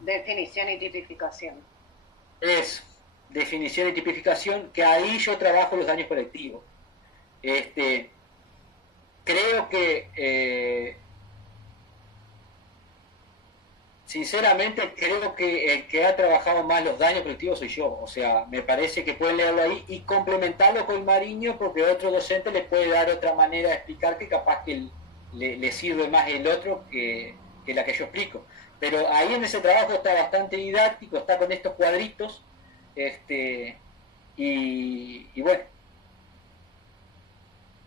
definición y tipificación. Es definición y tipificación, que ahí yo trabajo los daños colectivos. Creo que sinceramente creo que el que ha trabajado más los daños colectivos soy yo. O sea, me parece que pueden leerlo ahí y complementarlo con Mariño, porque otro docente le puede dar otra manera de explicar que capaz que le sirve más el otro que la que yo explico. Pero ahí en ese trabajo está bastante didáctico, está con estos cuadritos, y bueno,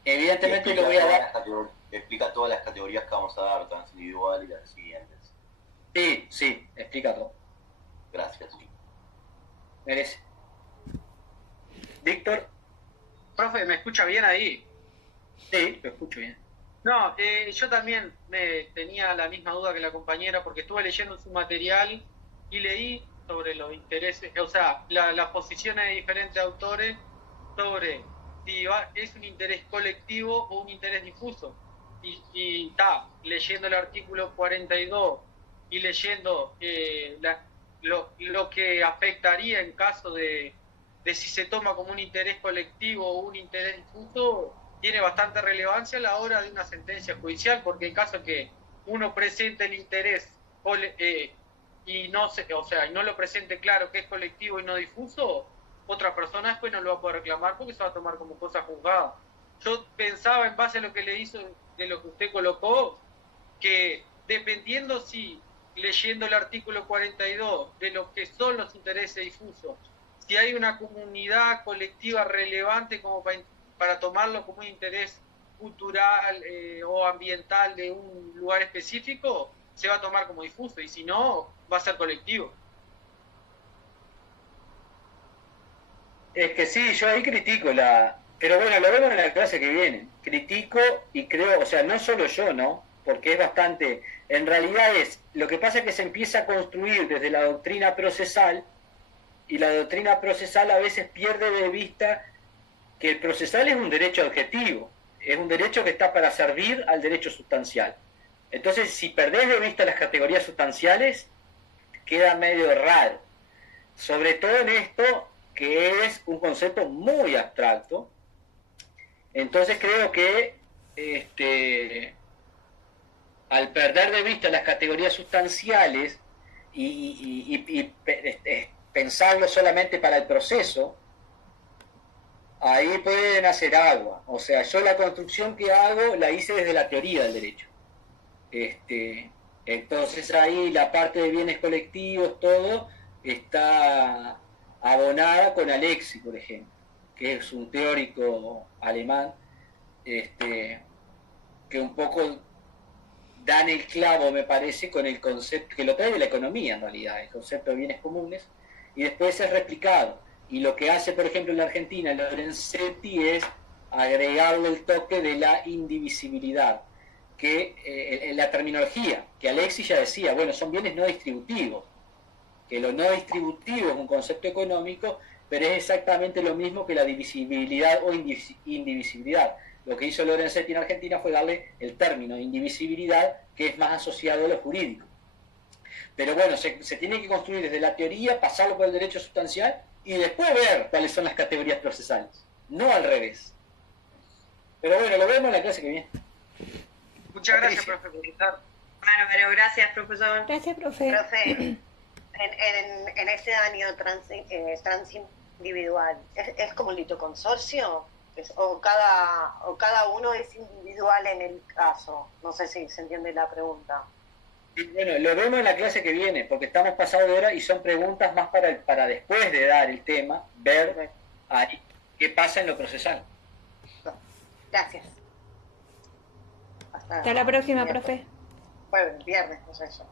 evidentemente lo voy a dar. Explica todas las categorías que vamos a dar, trans individual y las siguientes. Sí, explica todo. Gracias. Merece. Víctor. Profe, ¿me escucha bien ahí? Sí, lo escucho bien. No, yo también me tenía la misma duda que la compañera, porque estuve leyendo su material y leí sobre los intereses, o sea, las posiciones de diferentes autores sobre si es un interés colectivo o un interés difuso. Y está leyendo el artículo 42 y leyendo lo que afectaría en caso de si se toma como un interés colectivo o un interés difuso, tiene bastante relevancia a la hora de una sentencia judicial, porque en caso que uno presente el interés y no lo presente claro que es colectivo y no difuso, otra persona después no lo va a poder reclamar porque se va a tomar como cosa juzgada. Yo pensaba, en base a lo que le hizo, de lo que usted colocó, que dependiendo si, leyendo el artículo 42, de lo que son los intereses difusos, si hay una comunidad colectiva relevante como para tomarlo como un interés cultural o ambiental de un lugar específico, se va a tomar como difuso, y si no, va a ser colectivo. Es que sí, yo ahí critico pero bueno, lo vemos en la clase que viene. Critico y creo, o sea, no solo yo, ¿no? Porque es bastante... En realidad lo que pasa es que se empieza a construir desde la doctrina procesal, y la doctrina procesal a veces pierde de vista que el procesal es un derecho objetivo, es un derecho que está para servir al derecho sustancial. Entonces, si perdés de vista las categorías sustanciales, queda medio raro. Sobre todo en esto, que es un concepto muy abstracto. Entonces creo que al perder de vista las categorías sustanciales y pensarlo solamente para el proceso, ahí pueden hacer agua. O sea, yo la construcción que hago la hice desde la teoría del derecho. Entonces ahí la parte de bienes colectivos, todo, está abonada con Alexis, por ejemplo, que es un teórico alemán, que un poco dan el clavo, me parece, con el concepto, que lo trae de la economía en realidad, el concepto de bienes comunes, y después es replicado. Y lo que hace, por ejemplo, en la Argentina, Lorenzetti, es agregarle el toque de la indivisibilidad, que en la terminología, que Alexis ya decía, bueno, son bienes no distributivos, que lo no distributivo es un concepto económico, pero es exactamente lo mismo que la divisibilidad o indivisibilidad. Lo que hizo Lorenzetti en Argentina fue darle el término indivisibilidad, que es más asociado a lo jurídico. Pero bueno, se tiene que construir desde la teoría, pasarlo por el derecho sustancial y después ver cuáles son las categorías procesales, no al revés. Pero bueno, lo vemos en la clase que viene. Muchas gracias, profe, por estar. Bárbaro, gracias, profesor. Gracias, profe. Profe, en ese daño transindividual, ¿es como un litoconsorcio? ¿O cada uno es individual en el caso? No sé si se entiende la pregunta. Bueno, lo vemos en la clase que viene, porque estamos pasados de hora y son preguntas más para después de dar el tema, ver ahí qué pasa en lo procesal. Gracias. Hasta la próxima, profe. Bueno, viernes, no sé eso.